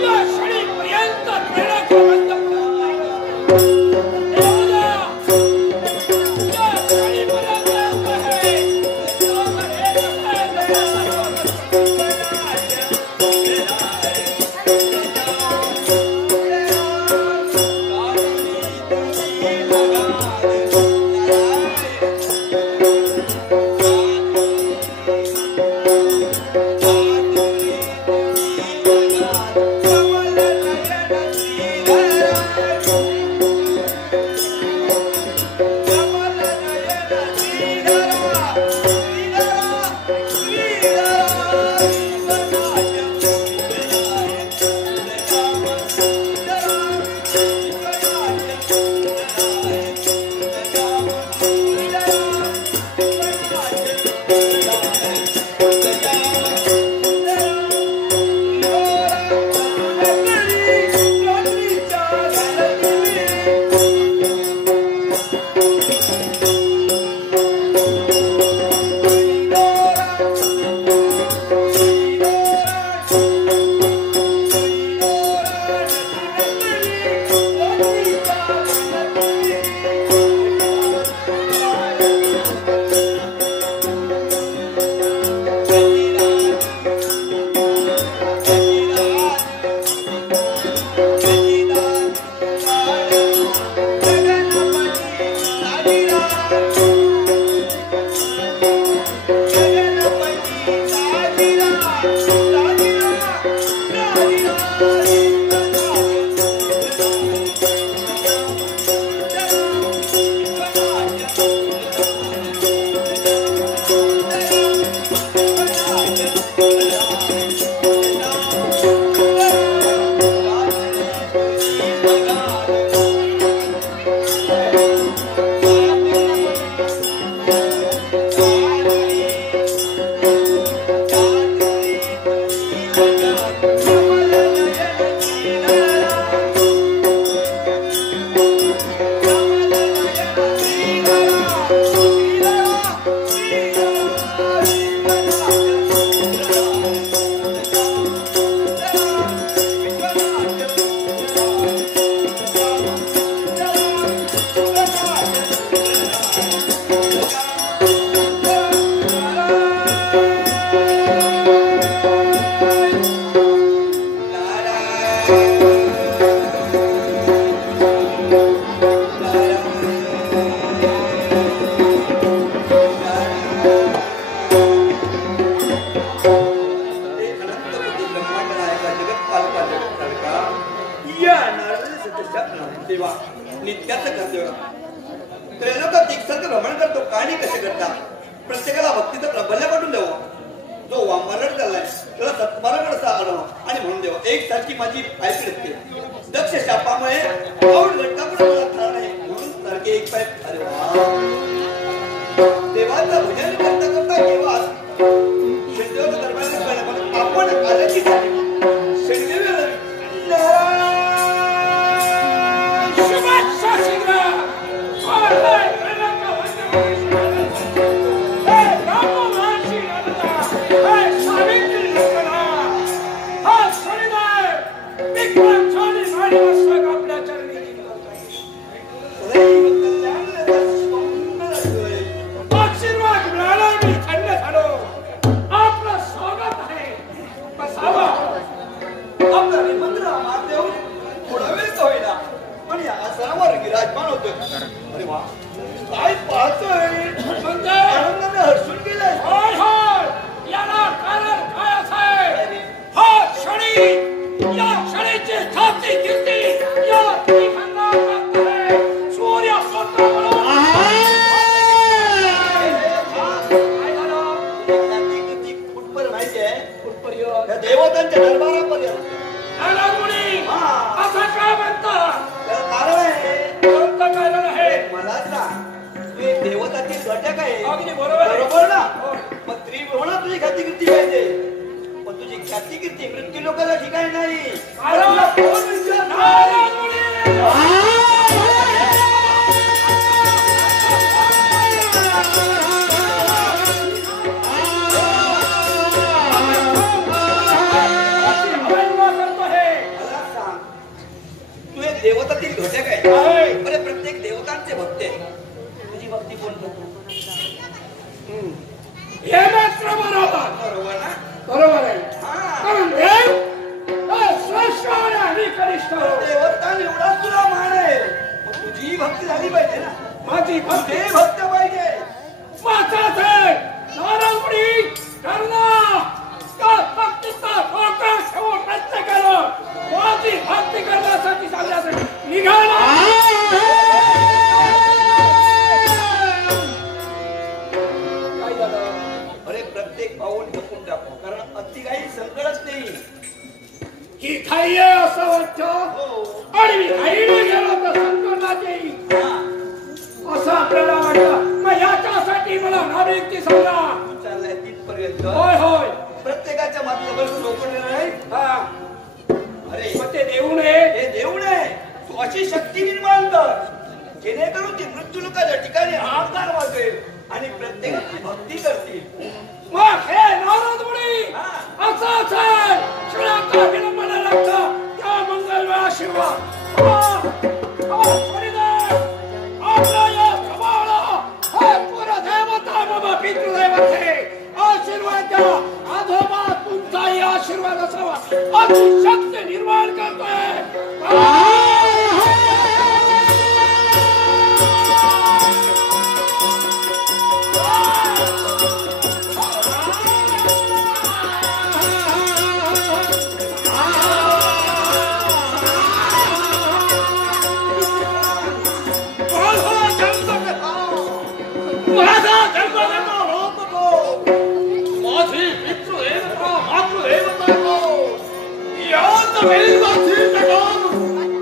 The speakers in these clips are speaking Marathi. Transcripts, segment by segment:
या शरीर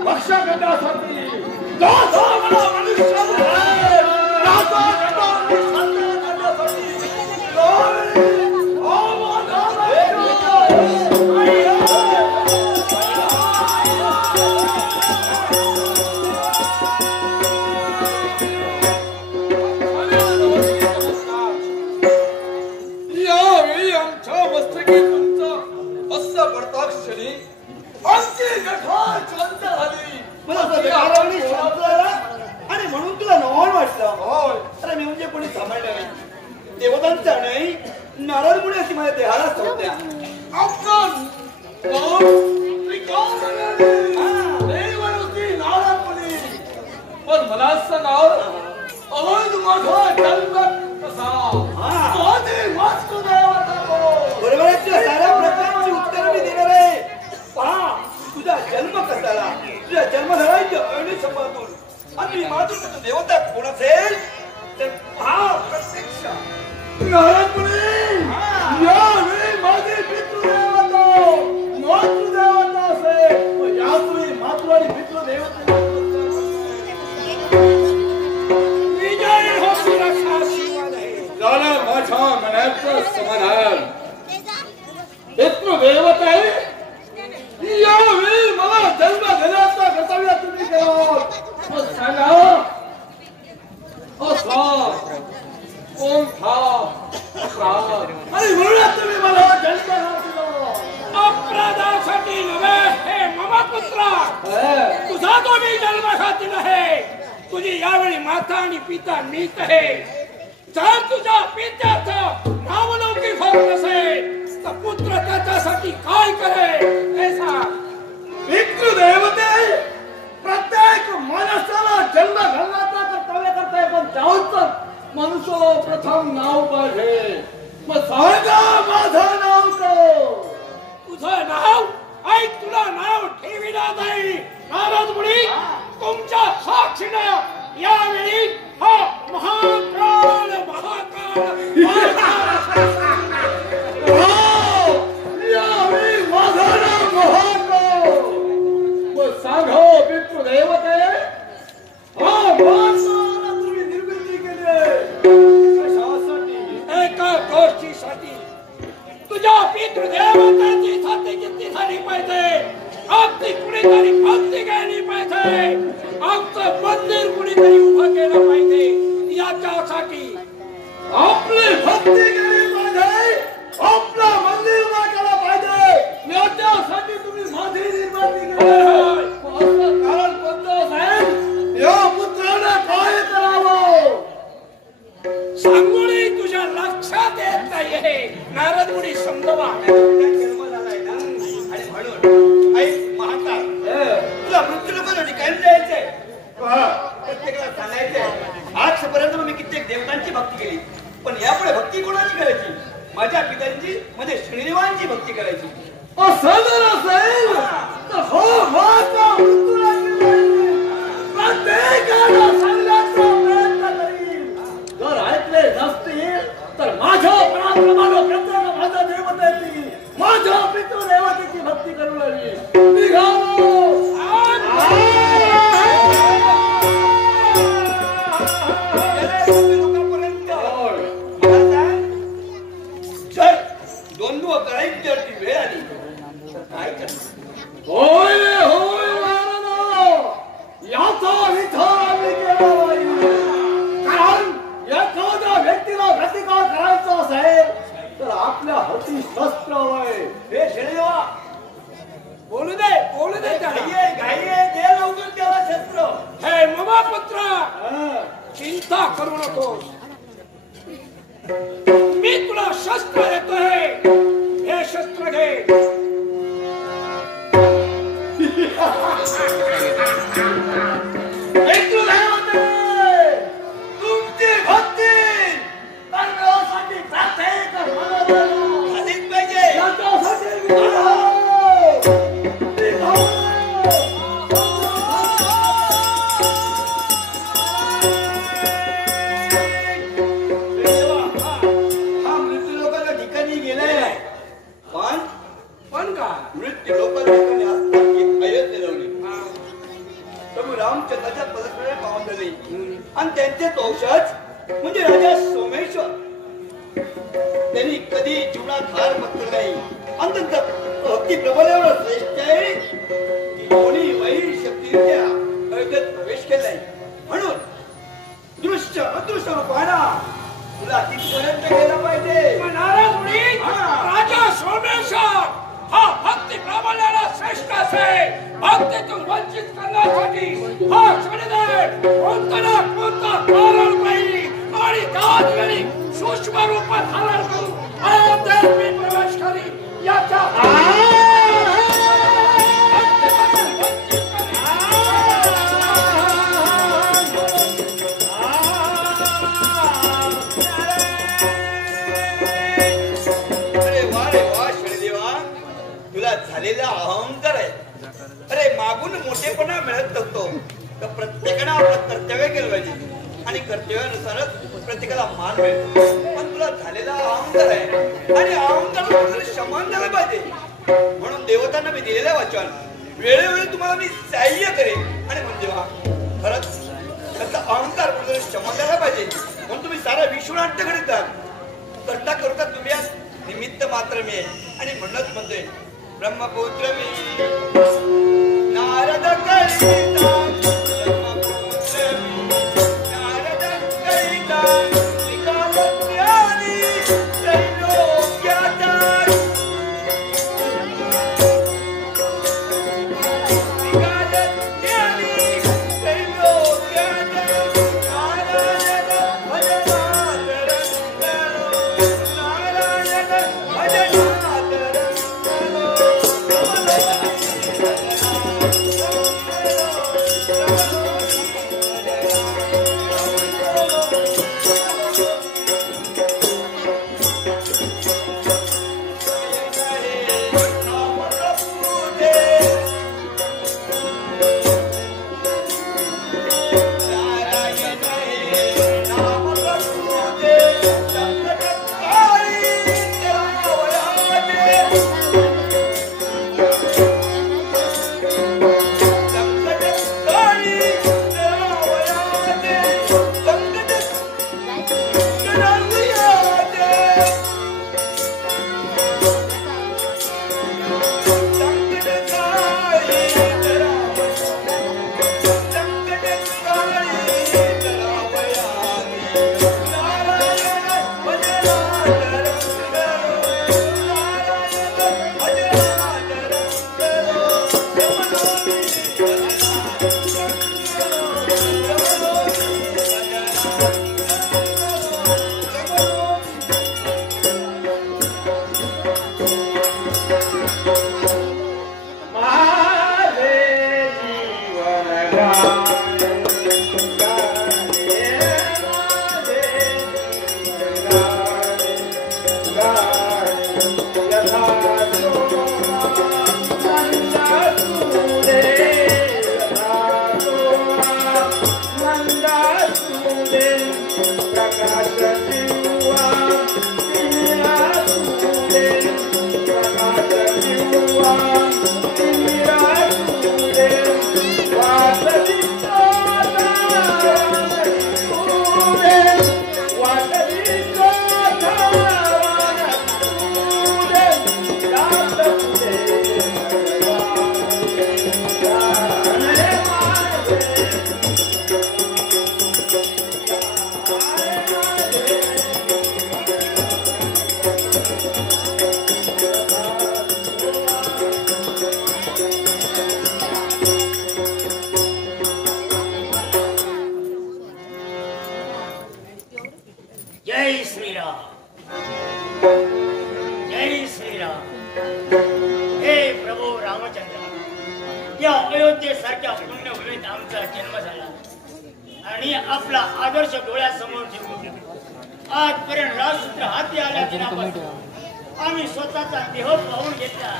भक्षा करण्यासाठी जो मला मनुष्य आणि म्हणून तुला नवल वाटलं. अरे मी म्हणजे कोणी सांभाळलं नाही. देवतांचा नाही नारळमुळे अशी माझ्या देहाला सोडत्या. पण मला सांगाव अवैध माझा जन्म कसा बरोबर साऱ्या प्रकारची उत्तर मी देणार आहे. पहा तुझा जन्म कसाला तुझा जन्म झाला शब्दातून आणि मातृ देवता कोण असेल ते पहा प्रत्यक्ष माझे पितृदेवता मातृदेवता असेल यावेळी मातृ आणि पितृदेवता झालं माझ्या मनाचं समाधान. पितृदेवता यावेळी मला जन्म घेण्याचा कर्तव्य तुम्ही केला. सांगा आणि म्हणून तुम्ही मला जन्म अपराधासाठी नव्हे हे मम पुत्रा तुझा तो मी जन्मासाठी नव्हे. तुझी यावेळी माता आणि पिता मीच आहे. जर तुझ्या पित्याचं नावलौकिक होत नसेल तर पुत्र त्याच्यासाठी काय करेल हे सांग. पितृदेवते प्रत्येक माणसाला जन्म घालण्याचा कर्तव्य करताय. पण त्याचं मनुष्य प्रथम नाव पाहिजे. मग सांगा माझं नाव काय. तुझं नाव ऐक तुला नाव ठेविला नाही. नारद मुनी तुमच्या साक्षीनं यावेळी हा महाकाळ यावेळी माझं नाव महाकाळ. मग सांगा पितृदेवते हा तुम्ही निर्मिती केली एका गोष्टीसाठी. तुझ्या पितृदेवताची साथी किती झाली पाहिजे. आमची कुणीतरी भक्ती केली पाहिजे. आमचं मंदिर कुणीतरी उभं केलं पाहिजे. याच्यासाठी आपली भक्ती केली पाहिजे. आपला मंदिर उभा केला पाहिजे. याच्यासाठी तुम्ही माझी निर्मिती केली. कारण कोणतं साहेब या पुत्राला काय करावं सांगूनही तुझ्या लक्षात येत नाहीये. नारद मुनी समजवा. जन्म झालाय ना आणि म्हणून ऐक महाकाळ तुला मृत्यू लोकांसाठी काय द्यायचंय. प्रत्येकाला सांगायचंय आजपर्यंत मी कित्येक देवतांची भक्ती केली. पण यापुढे भक्ती कोणाची करायची. माझ्या पित्यांची म्हणजे श्रीदेवांची भक्ती करायची. असं जर असेल तर हो माझा प्रत्येकाला सांगण्याचा प्रयत्न करील. जर ऐकले नसतील तर माझ्या पराक्रमानं प्रत्येक माझ्या देवतेची माझ्या पितृदेवतेची भक्ती करू लागली. निघालो दोन करायची जर ती वेळ आली तर काय करणार. होय होय याचा विचार आम्ही केला पाहिजे. कारण एखाद्या व्यक्तीला प्रतिकार करायचा असेल तर आपल्या हाती शस्त्र हवंय. हे श्रीदेवा बोलू दे घाई दे लवकर त्याला शस्त्र. हे ममा पुत्र चिंता करू नकोस. मी तुला शस्त्र देतोय. हे शस्त्र घे. तुमची भक्ती करण्यासाठी प्रत्येक अधिक पाहिजे. हा मृत्यू लोकांना ठिकाणी गेलाय. पण पण का मृत्यू लोकांना ठिकाणी अयोध्या लावली. रामचंद्राच्या पदस्पर्धेत पावन झाले आणि त्यांचेच वंशज म्हणजे राजा सोमेश्वर त्यांनी कधी जीवनात हार पत्करली नाही आणि त्यांचा भक्ती प्रबल एवढं श्रेष्ठ आहे की कोणी वैर शक्तीच्या अयोध्येत प्रवेश केलाय म्हणून दृश्य अदृश्य रूपाना तुला तिथपर्यंत गेला पाहिजे नाराज मुनी राजा सोमेश्वर हा भक्ती प्राबल्याला श्रेष्ठ असे भक्तीतून वंचित करण्यासाठी हा शनिदेव कोणता ना कोणता कारण पाहिजे आणि त्याच वेळी सूक्ष्म रूपात धारण करून अयोध्येत मी प्रवेश करी याचा झालेला अहंकार आहे. अरे मागून मोठेपणा मिळत नसतो तर प्रत्येकाने आपलं कर्तव्य केलं पाहिजे आणि कर्तव्यानुसारच प्रत्येकाला मान मिळतो. पण तुला झालेला अहंकार आहे आणि अहंकाराला शमन झालं पाहिजे म्हणून देवतांना मी दिलेलं वचन वेळोवेळी तुम्हाला मी सहाय्य करेन आणि म्हणजे खरंच त्याचा अहंकार शमन झाला पाहिजे म्हणून तुम्ही सारा विश्वनाट्य करीत करता करता तुम्ही आज निमित्त मात्र मी आणि म्हणत म्हणतोय ब्रह्मपुत्र मी नारद करिता ब्रह्मपुत्र मी नारद करिता विकालज्ञानी त्रैलोक्याचा विकालज्ञानी त्रैलोक्याचा नारायण भजनातर नारायण भजनातर आम्ही स्वतःचा देह पाहून घेतला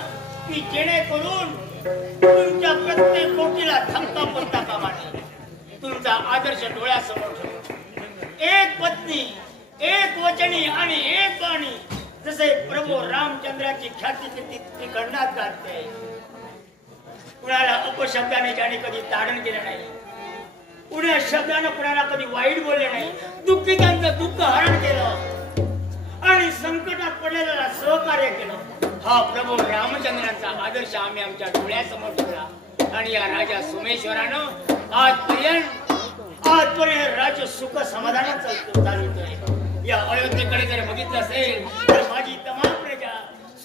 की जेणेकरून तुमच्या प्रत्येक गोष्टीला धक्का पडता कामा नये. तुमचा आदर्श डोळ्यासमोर ठेवून एक पत्नी एक वचनी आणि एक वाणी जसे प्रभू रामचंद्राची ख्याती किती खंडात गाजते. कुणाला अपशब्दाने ज्याने कधी ताडण केलं नाही पुण्या शब्दानं कुणाला कधी वाईट बोलले नाही, दुःखितांचं दुःख हरण केलं आणि संकटात पडलेल्याला सहकार्य केलं. हा प्रभू रामचंद्रांचा आदर्श आम्ही आमच्या डोळ्यासमोर ठेवला आणि या राजा सोमेश्वरानं आजपर्यंत राज्य सुख समाधानात चालवतोय. या अयोध्येकडे जर बघितलं असेल तर माझी तमाम प्रजा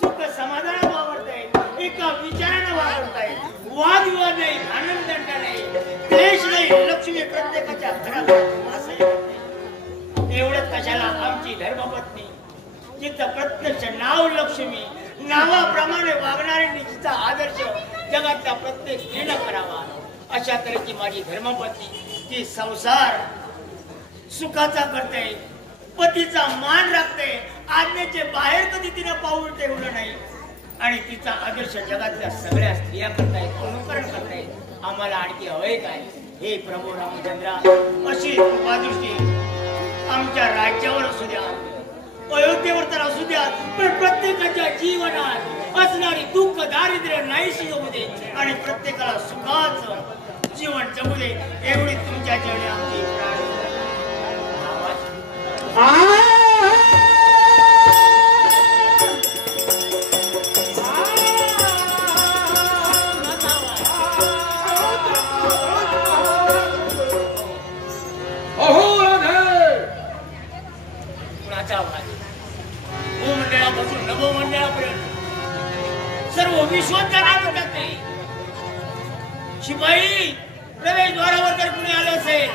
सुख समाधानात वावरते, एका विचारानं वावरताय. वादविवाद नाही, भांडणदंड नाही, क्लेश नाही, लक्ष्मी प्रत्येकाच्या घरात एवढंच कशाला आमची धर्मपत्नी जिचं प्रत्यक्ष नाव लक्ष्मी, नावाप्रमाणे वागणाऱ्यांनी जिचा आदर्श जगातला प्रत्येक स्त्रीनं करावा, अशा तऱ्हेची माझी धर्मपत्नी जी संसार सुखाचा करते, पतीचा मान राखते, आज्ञेचे बाहेर कधी तिनं पाऊल ठेवलं नाही आणि तिचा आदर्श जगातल्या सगळ्या स्त्रिया करतायत, अनुकरण करतायत. आम्हाला आणखी हवंय काय? हे प्रभू रामचंद्रा, अशी कृपादृष्टी आमच्या राज्यावर असू द्या, अयोध्येवर तर असू द्या, पण प्रत्येकाच्या जीवनात असणारी दुःख दारिद्र्य नाहीशी होऊ दे आणि प्रत्येकाला सुखाचं जीवन जगू दे, एवढी तुमच्या चरणी आमची प्रार्थना. भूमंडळापासून नभोमंडळापर्यंत सर्व विश्वात करते. शिपाई, प्रवेशद्वारावर जर कुणी आलं असेल,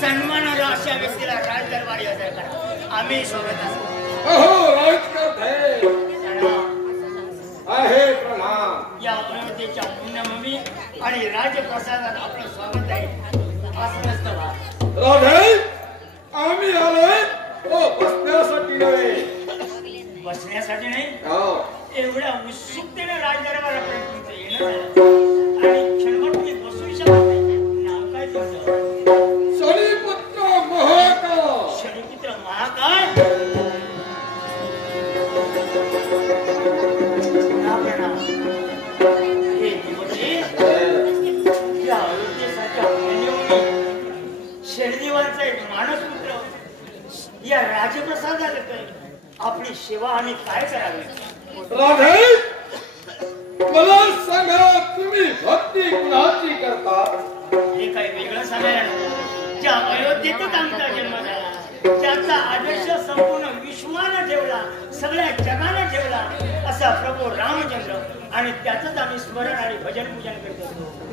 सन्मानाला अशा व्यक्तीला राजदरबारी हजर करा. आम्ही सोबत असतो. आहे प्रणाम. या अयोध्येच्या पुण्यभूमी आणि राजप्रसादात आपलं स्वागत आहे. असं नसतं बा. राधे, आम्ही आलोय बसण्यासाठी नव्हे. बसण्यासाठी नाही, एवढ्या उत्सुकतेने राजदरबारापर्यंत तुमचं येणं झालं आणि क्षणभर तुम्ही बसू शकत नाही. नाव काय तुमचं? शनिपुत्र महाकाळ. शनिपुत्र महाकाळ. हे दिवशी या अयोध्येसारख्या पुण्यभूमी शनिदेवांचा एक मानसपुत्र या राजप्रसादात येतोय. आपली सेवा आम्ही काय करावी? राधे, मला सांगा, तुम्ही भक्ती कुणाची करता? हे काही वेगळं सांगायला नको. ज्या अयोध्येतच आमचा जन्म झाला, ज्याचा आदर्श संपूर्ण विश्वानं ठेवला, सगळ्या जगानं ठेवला, असा प्रभू रामचंद्र, आणि त्याचंच आम्ही स्मरण आणि भजन पूजन करतो.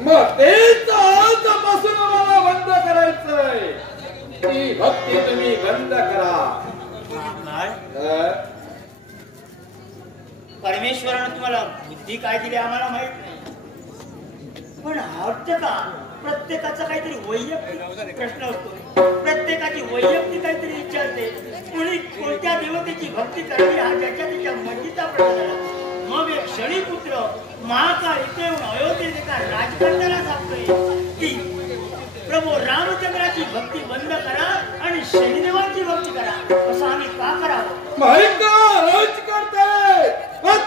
मग तेच आजपासून मला बंद करायचंय. ती भक्ती तुम्ही बंद करा. परमेश्वरानं तुम्हाला बुद्धी काय दिली आम्हाला माहित नाही, पण हट्ट का? प्रत्येकाचा काहीतरी वैयक्तिक प्रश्न असतो, प्रत्येकाची वैयक्तिक काहीतरी इच्छा असते. कोणी कोणत्या देवतेची भक्ती करावी हा ज्याच्या त्याच्या मर्जीचा प्रश्न झाला. मग एक शनिपुत्र महाकाळ इथे येऊन अयोध्येत एका राजकन्याला सांगतोय की प्रभू रामचंद्राची भक्ती बंद करा आणि शनिदेवांची भक्ती करा. असं आम्ही का करावं? माहित रोज करते, पण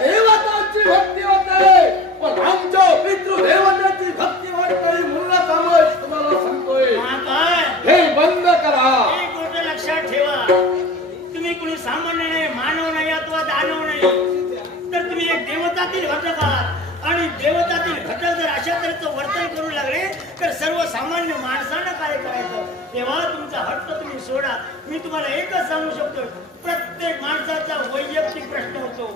देवतांची भक्ती होते, पण आमच्या पितृदेवताची भक्ती होत नाही. मुलगा समज तुम्हाला सांगतोय, हे बंद करा. एक गोष्ट लक्षात ठेवा, तुम्ही कुणी सामान्य नाही, मानव नाही अथवा दानव नाही, तर तुम्ही एक देवतातील घटक आहात. आणि देवतातील घटक जर अशा तऱ्हेचं वर्तन करू लागले तर सर्वसामान्य माणसानं काय करायचं? तेव्हा तुमचा हट्ट तुम्ही सोडा. मी तुम्हाला एकच सांगू शकतो, प्रत्येक माणसाचा वैयक्तिक प्रश्न होतो.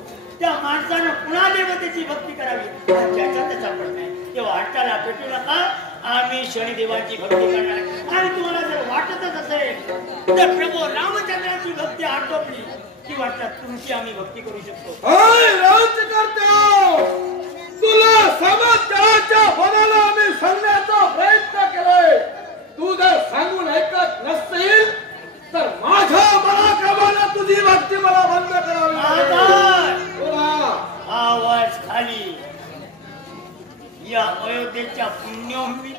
त्या माणसानं कुणा देवतेची भक्ती करावी हा ज्याचा त्याचा प्रश्न आहे. तेव्हा हट्टाला पेटू नका. आम्ही शनिदेवाची भक्ती करणार. आणि तुम्हाला जर वाटतच असेल तर प्रभू रामचंद्राची भक्ती आटोपली की वाटतात तुमची आम्ही भक्ती करू शकतो. तुला समाजाच्या फळाला आम्ही सांगण्याचा प्रयत्न केलाय. तू जर सांगून ऐकत नसतील तर माझ्या पराक्रमाने तुझी भक्ती मला बंद करावी. आवाज खाली. या अयोध्येच्या पुण्यभूमीत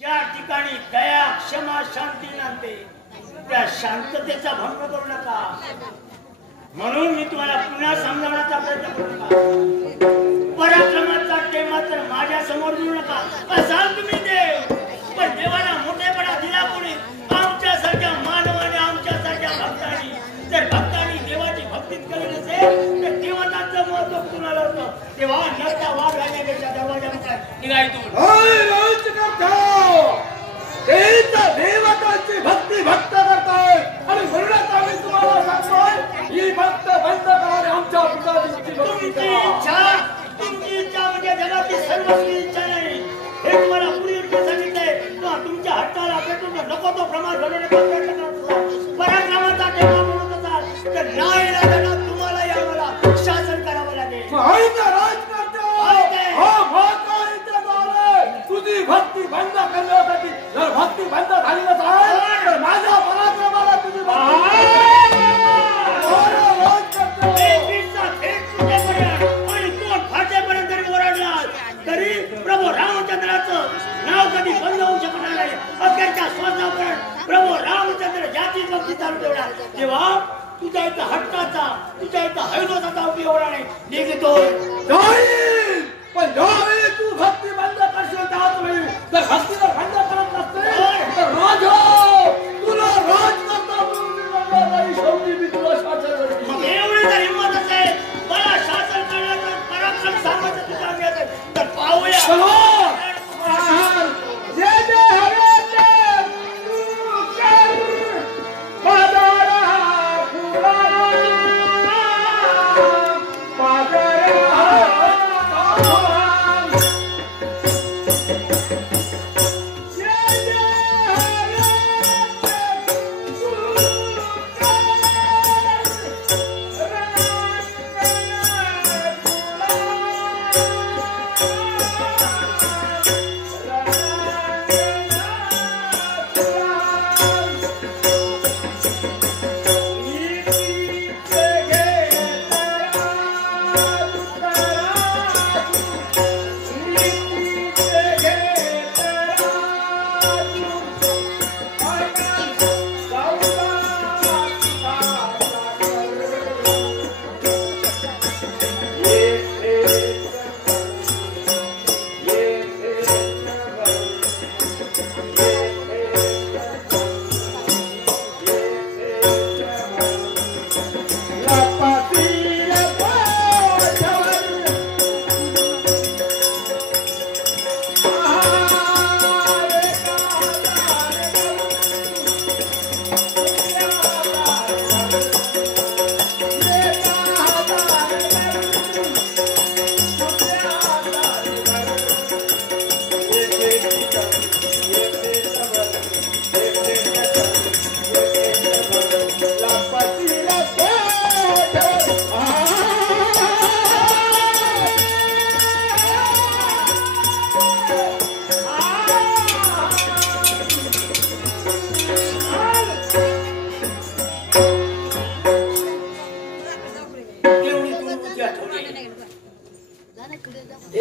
ज्या ठिकाणी दया, क्षमा, शांती नांदते, त्या शांततेचा भंग करू नका. म्हणून मी तुम्हाला पुन्हा समजावण्याचा प्रयत्न करू नका. पराक्रमाचा टेमा तर माझ्या समोर देऊ नका. असाल तुम्ही देव, तेव्हा नरता वाघ राजापेक्षा दरवाजा निघायतून देवतांची भक्ती भक्त करताय आणि म्हणूनच आम्ही तुम्हाला सांगतोय ही भक्त बंद करा आणि आमच्या पिताजींची भक्ती करा. तुमची इच्छा म्हणजे जगाची सर्वस्वी इच्छा नाही हे तुम्हाला पूर्वी सांगितलंय. तुमच्या हट्टाला पेटून नको तो प्रमाण पराक्रमाचा ठेवा म्हणत असाल तर नाही राजांना तुम्हाला यावं शासन करावं लागेल. तुझी भक्ती बंद करण्यासाठी जर भक्ती बंद झाली नसेल तर माझ्या पराक्रमाला तुझी आणि कोण फाटेपर्यंत जरी ओरडला तरी प्रभू रामचंद्राचं नाव कधी बंद होऊ शकणार नाही. अखेरच्या श्वासापर्यंत प्रभू रामचंद्र ज्याची भक्ती चालू ठेवणार तेव्हा तुझ्या इथं हट्टाचा तुझ्या इथं हैदोसाचा उपयोग होणार नाही. निघतो पण ज्यावेळी तू भक्ती बंद करशील त्याच वेळी जर भक्ती जर बंद करत नसते तर राजा तुला राज करता म्हणून शेवटी मी तुला शासन करेन. मग एवढी जर हिंमत असेल मला शासन करण्याचा पराक्रम सांगायचं तुझ्या असेल तर पाहूया. जे जे हवे ते तू कर बाजारा फुला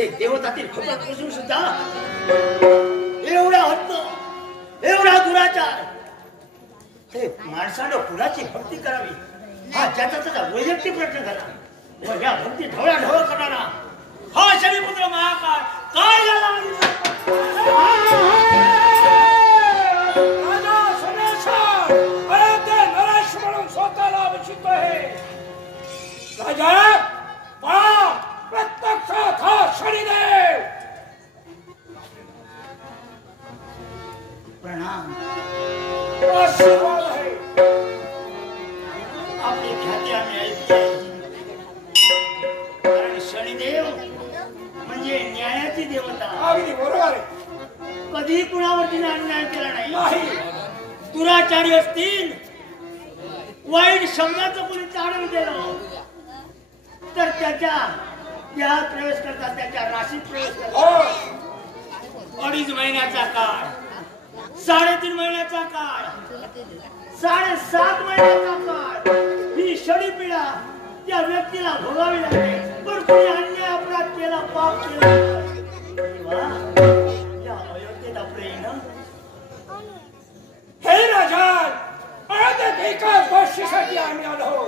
एक देवतातील भगत असून सुद्धा एवढा हट्ट एवढा दुराचार. हे माणसानं कुणाची भक्ती करावी हा ज्याचा त्याचा वैयक्तिक प्रश्न झाला. व या भक्ती ढवळाढवळ करणारा हा शनिपुत्र महाकाळ काय झाला. राजा सोमेश्वर अयोध्ये नरेश म्हणून स्वतःला वंचित आहे. राजा पळा प्रत्यक्षात हा शनिदेव. प्रणाम. आशीर्वाद आहे. आपली ख्याती आम्ही ऐकली कारण शनिदेव म्हणजे न्यायाची देवता. अगदी बरोबर आहे. कधी कुणावरती अन्याय केला नाही. दुराचारी असतील वाईट शब्दाचं कुणी चाडून गेलं तर त्याच्या देहात प्रवेश करतात त्याच्या राशीत प्रवेश करतात. 2.5 महिन्याचा काळ 3.5 महिन्याचा काळ 7.5 महिन्याचा काळ ही शनिपीडा त्या व्यक्तीला भोगावी लागते. पण कोणी अन्याय अपराध केला पाप केला या अयोध्येत आपलं येणं. हे राजन अयोध्येत एकाच गोष्टीसाठी आम्ही आलो.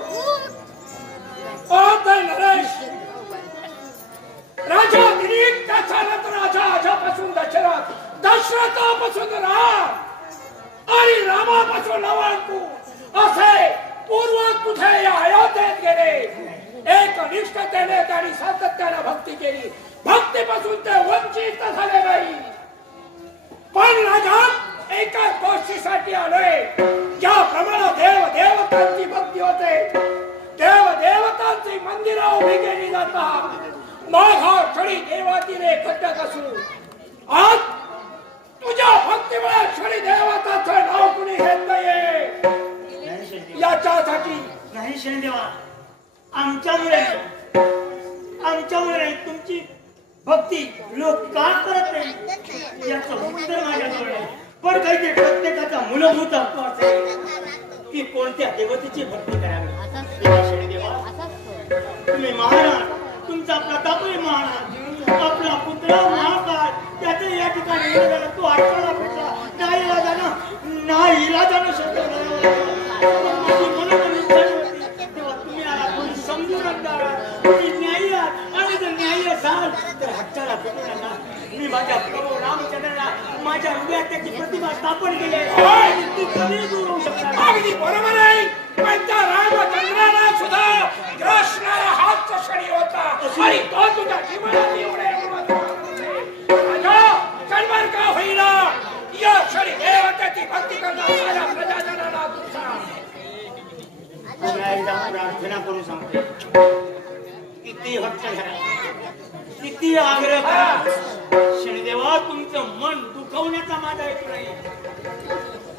नरेश राजा दिलीप त्याच्यानंतर राजा अजापासून दशरथ दशरथापासून राम आणि रामापासून नवल असे पूर्वज कुठे या अयोध्येत गेले एकनिष्ठतेने त्यांनी सातत्याने भक्ती केली. भक्तीपासून ते वंचित झाले नाही. पण राजात एकाच गोष्टीसाठी आलोय. ज्याप्रमाणे देव देवतांची भक्ती होते, देव देवतांची मंदिरं उभी केली जातात, माझा क्षणी देवातीने घटक असून आज तुझ्या भक्तीमुळे क्षणी देवताचं नाव कुणी घेत नाहीये. याच्यासाठी नाही शनिदेवा, आमच्यामुळे तुमची भक्ती लोक का करत नाही याचं उत्तर माझ्याजवळ आहे. पण काही ते प्रत्येकाचा मूलभूत हक्क असेल की कोणत्या देवतेची भक्ती करावी. शनिदेवा, तुम्ही महाराज, तुमचा प्रतापही महाराज, आपला पुत्र महाकाळ, त्याचे या ठिकाणी तो अडचणा पेटला नाही इलाजानं शक्य तेव्हा तुम्ही आला, कोणी समजून तुम्ही न्यायी आणि जर न्यायी असाल तर हट्टाला पेटू नका. मी माझ्या प्रभू रामचंद्राला माझ्या हृदयात त्याची प्रतिमा स्थापन केली आहे. ती कधी दूर होऊ शकणार. अगदी बरोबर आहे. पण त्या रामचंद्राला सुद्धा ग्रसणारा हाच क्षणी होता आणि तो तुझ्या जीवनात एवढे क्षणभर का होईना या क्षणी देवताची भक्ती करता माझ्या प्रजाजनाला प्रार्थना करून सांगते, किती हट्ट झाला, किती आग्रह करा. शनिदेवा, तुमचं मन दुखवण्याचा माझा हेतू नाही.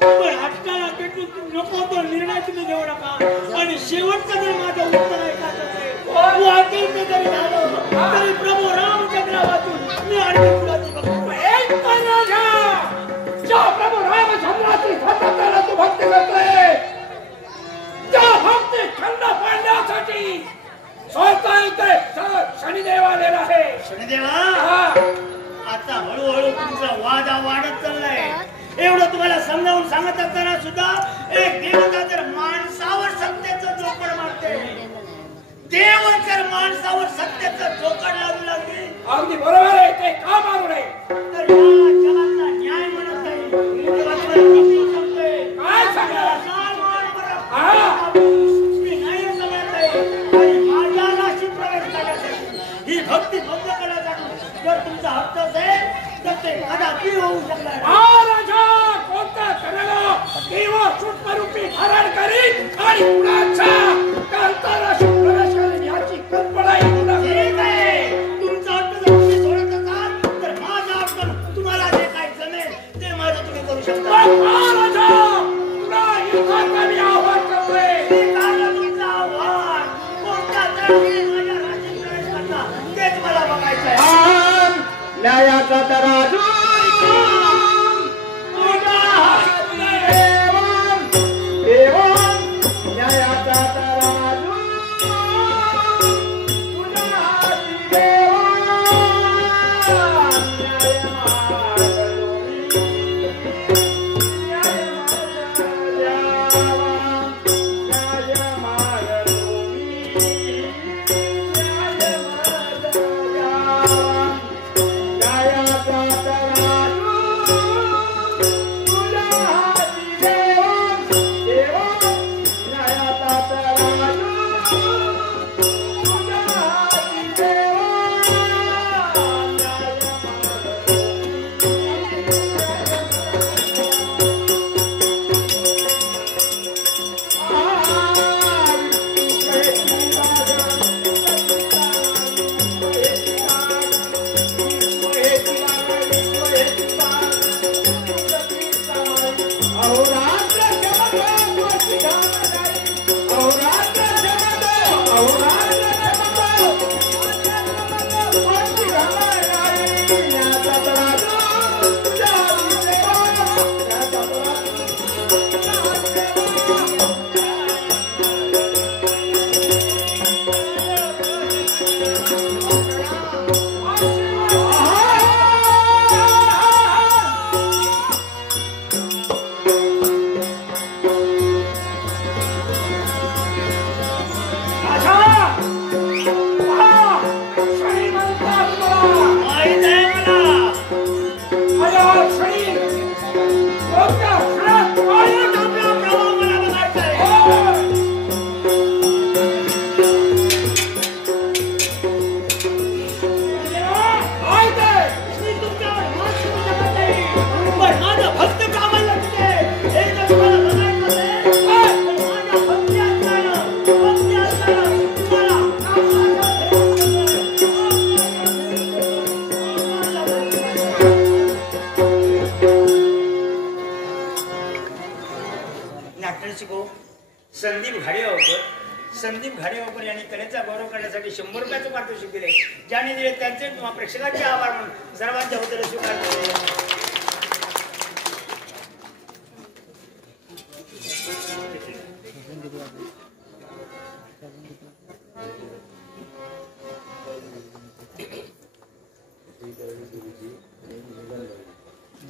पण हट्टाला पेटून नको तो निर्णय तुम्ही घेऊ नका. आणि शेवटचं जर माझं उत्तर ऐकायचं असेल, वाटेल ते जरी झालं तरी प्रभू रामचंद्र वाचून मी आणखी फुलाची ज्या प्रभू रामचंद्राची सातत्याने तू भक्ती करतोय, त्या भक्ती खंड पाडण्यासाठी स्वतः इथे शनिदेव आलेला आहे. शनिदेवा, आता हळूहळू तुमचा वाद वाढत चाललाय. एवढं तुम्हाला समजावून सांगत असताना सुद्धा एक देवता जर माणसावर सत्तेचं जोखड मारते, देव जर माणसावर सत्तेचं जोखड लावू लागली, अगदी बरोबर आहे, ते का मारू नये. तर या जगाचा न्याय म्हणत नाही. काय सांगा मी नाही असं म्हणत आहे. आणि माझ्या नाशी प्रवेश करण्यासाठी ही भक्ती बंद करण्यासाठी जर तुमचा हक्क असेल तर ते कदापि होऊ शकणार. महाराजा कोणत्या करायला देव सूक्ष्मरूपी धारण करीत आणि कुणाच्या कांताराशी प्रवेश करेल याची कल्पनाही तुला ठीक आहे. तुमचा हक्क जर तुम्ही सोडत असाल तर माझा हक्क तुम्हाला जे काही जमेल ते माझं तुम्ही करू शकता. महाराजा तुला युद्धात मी आव्हान करतोय. तुमचं आव्हान कोणत्या तऱ्हेने माझ्या राशीत प्रवेश करता तेच मला बघायचं आहे. न्यायाचा तराजू न्यायाचा तराजू क्षणी शिको संदीप घाडेगावकर यांनी कलेचा गौरव करण्यासाठी 100 रुपयाचं पारितोषिक दिले. ज्याने दिले त्यांचे प्रेक्षकांचे आभार म्हणून सर्वांच्या वतीने स्वीकार केले.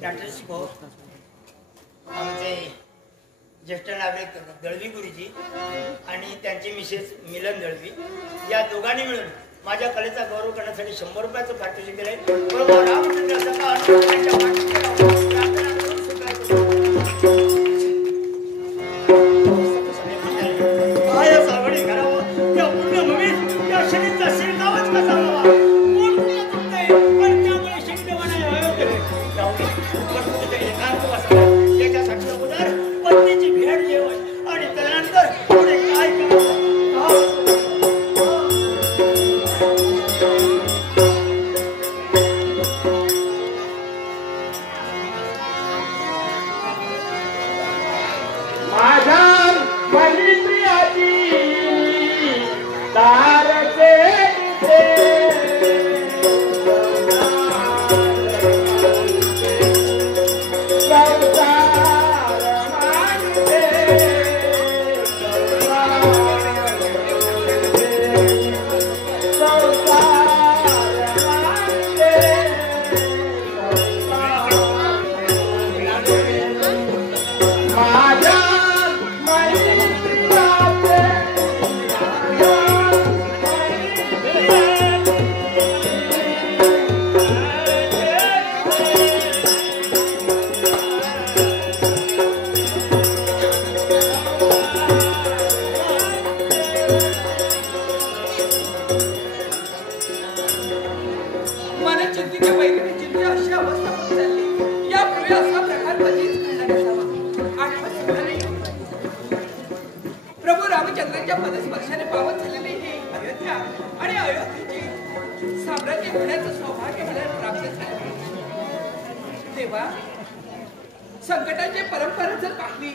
डॉक्टर शिको आमचे ज्येष्ठ नागरिक दळवी गुरुजी आणि त्यांचे मिसेस मिलन दळवी या दोघांनी मिळून माझ्या कलेचा गौरव करण्यासाठी 100 रुपयाचं पारितोषिक दिले. बरोबर संकटाची परंपरा जर पाहिली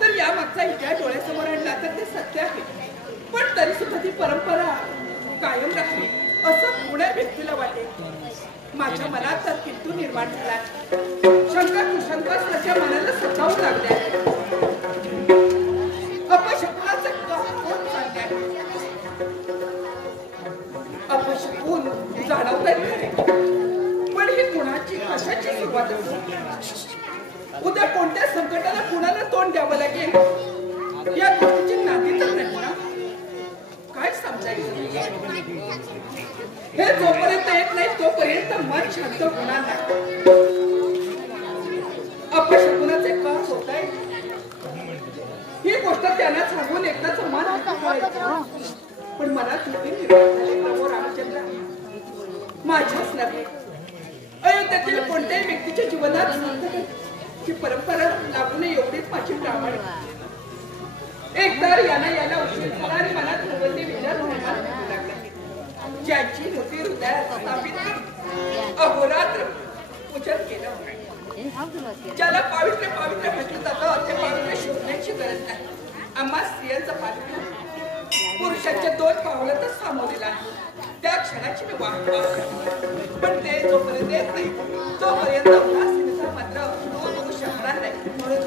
तर या मागचा इतिहास डोळ्यासमोर आणला तर ते सत्य आहे. पण तरी सुद्धा ती परंपरा कायम राहिली असं पुण्या व्यक्तीला वाटे. माझ्या मनात तर किंतु निर्माण झाला. शंका कुशंका त्याच्या मनाला सतावू लागल्या. अपशकुनाचे कोण सांगते अपशकुन जाणवता येते. पण ही कुणाची कशाची सुरुवात असते. उद्या कोणत्या संकटाला कुणाला तोंड द्यावं लागेल या गोष्टीची नाती तर नाही ना. काय समजायचं हे जोपर्यंत येत नाही तोपर्यंत मन शांत होणार नाही. अपशकुनाचे का होत आहे ही गोष्ट त्यांना सांगून एकदाच मन पण मला किती निर्माण झाले प्रभू रामचंद्र. माझ्याच नव्हे अयोध्येतील कोणत्याही व्यक्तीच्या जीवनात ही परंपरा लागू नये एवढीच माझी प्रामाणिक. एकदा याला उशीर झाला आणि मनात भगवती विचार निर्माण होऊ लागला. ज्यांची मूर्ती हृदयात स्थापित अहोरात्र पूजन केलं ज्याला पावित्र्य म्हटलं जातं ते पावित्र्य शोधण्याची गरज नाही. आम्हा स्त्रियांचं पावित्र्य पुरुषांच्या 2 पावलातच सामोरेला आहे. त्या क्षणाची मी वाट पाहतो. पण ते जोपर्यंत येत नाही तोपर्यंत उदासीनता मात्र दूर शकणार नाही. म्हणून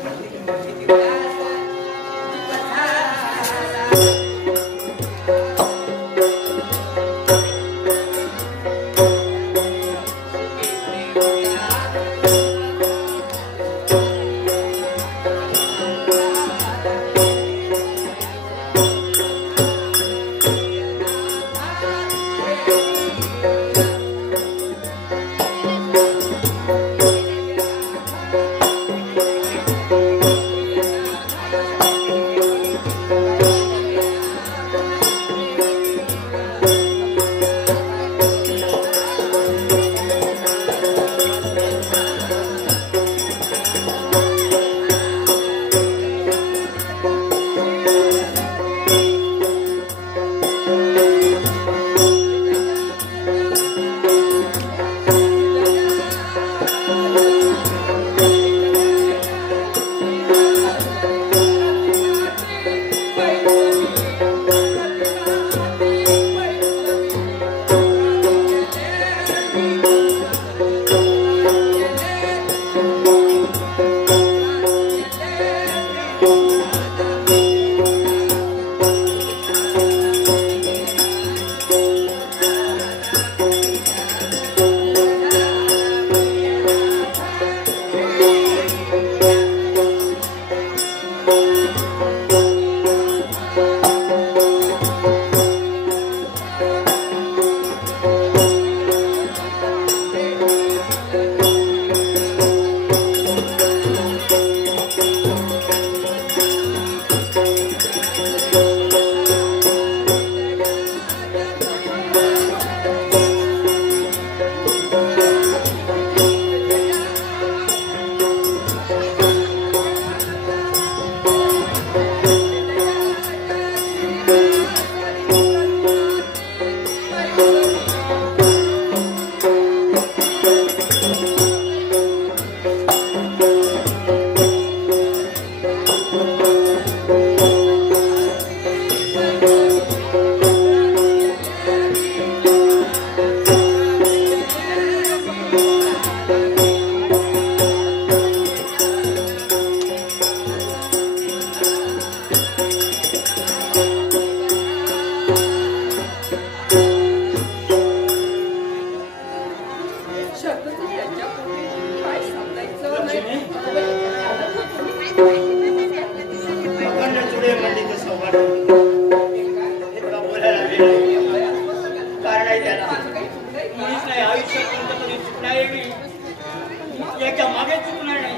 त्याच्या मागे चुकला नाही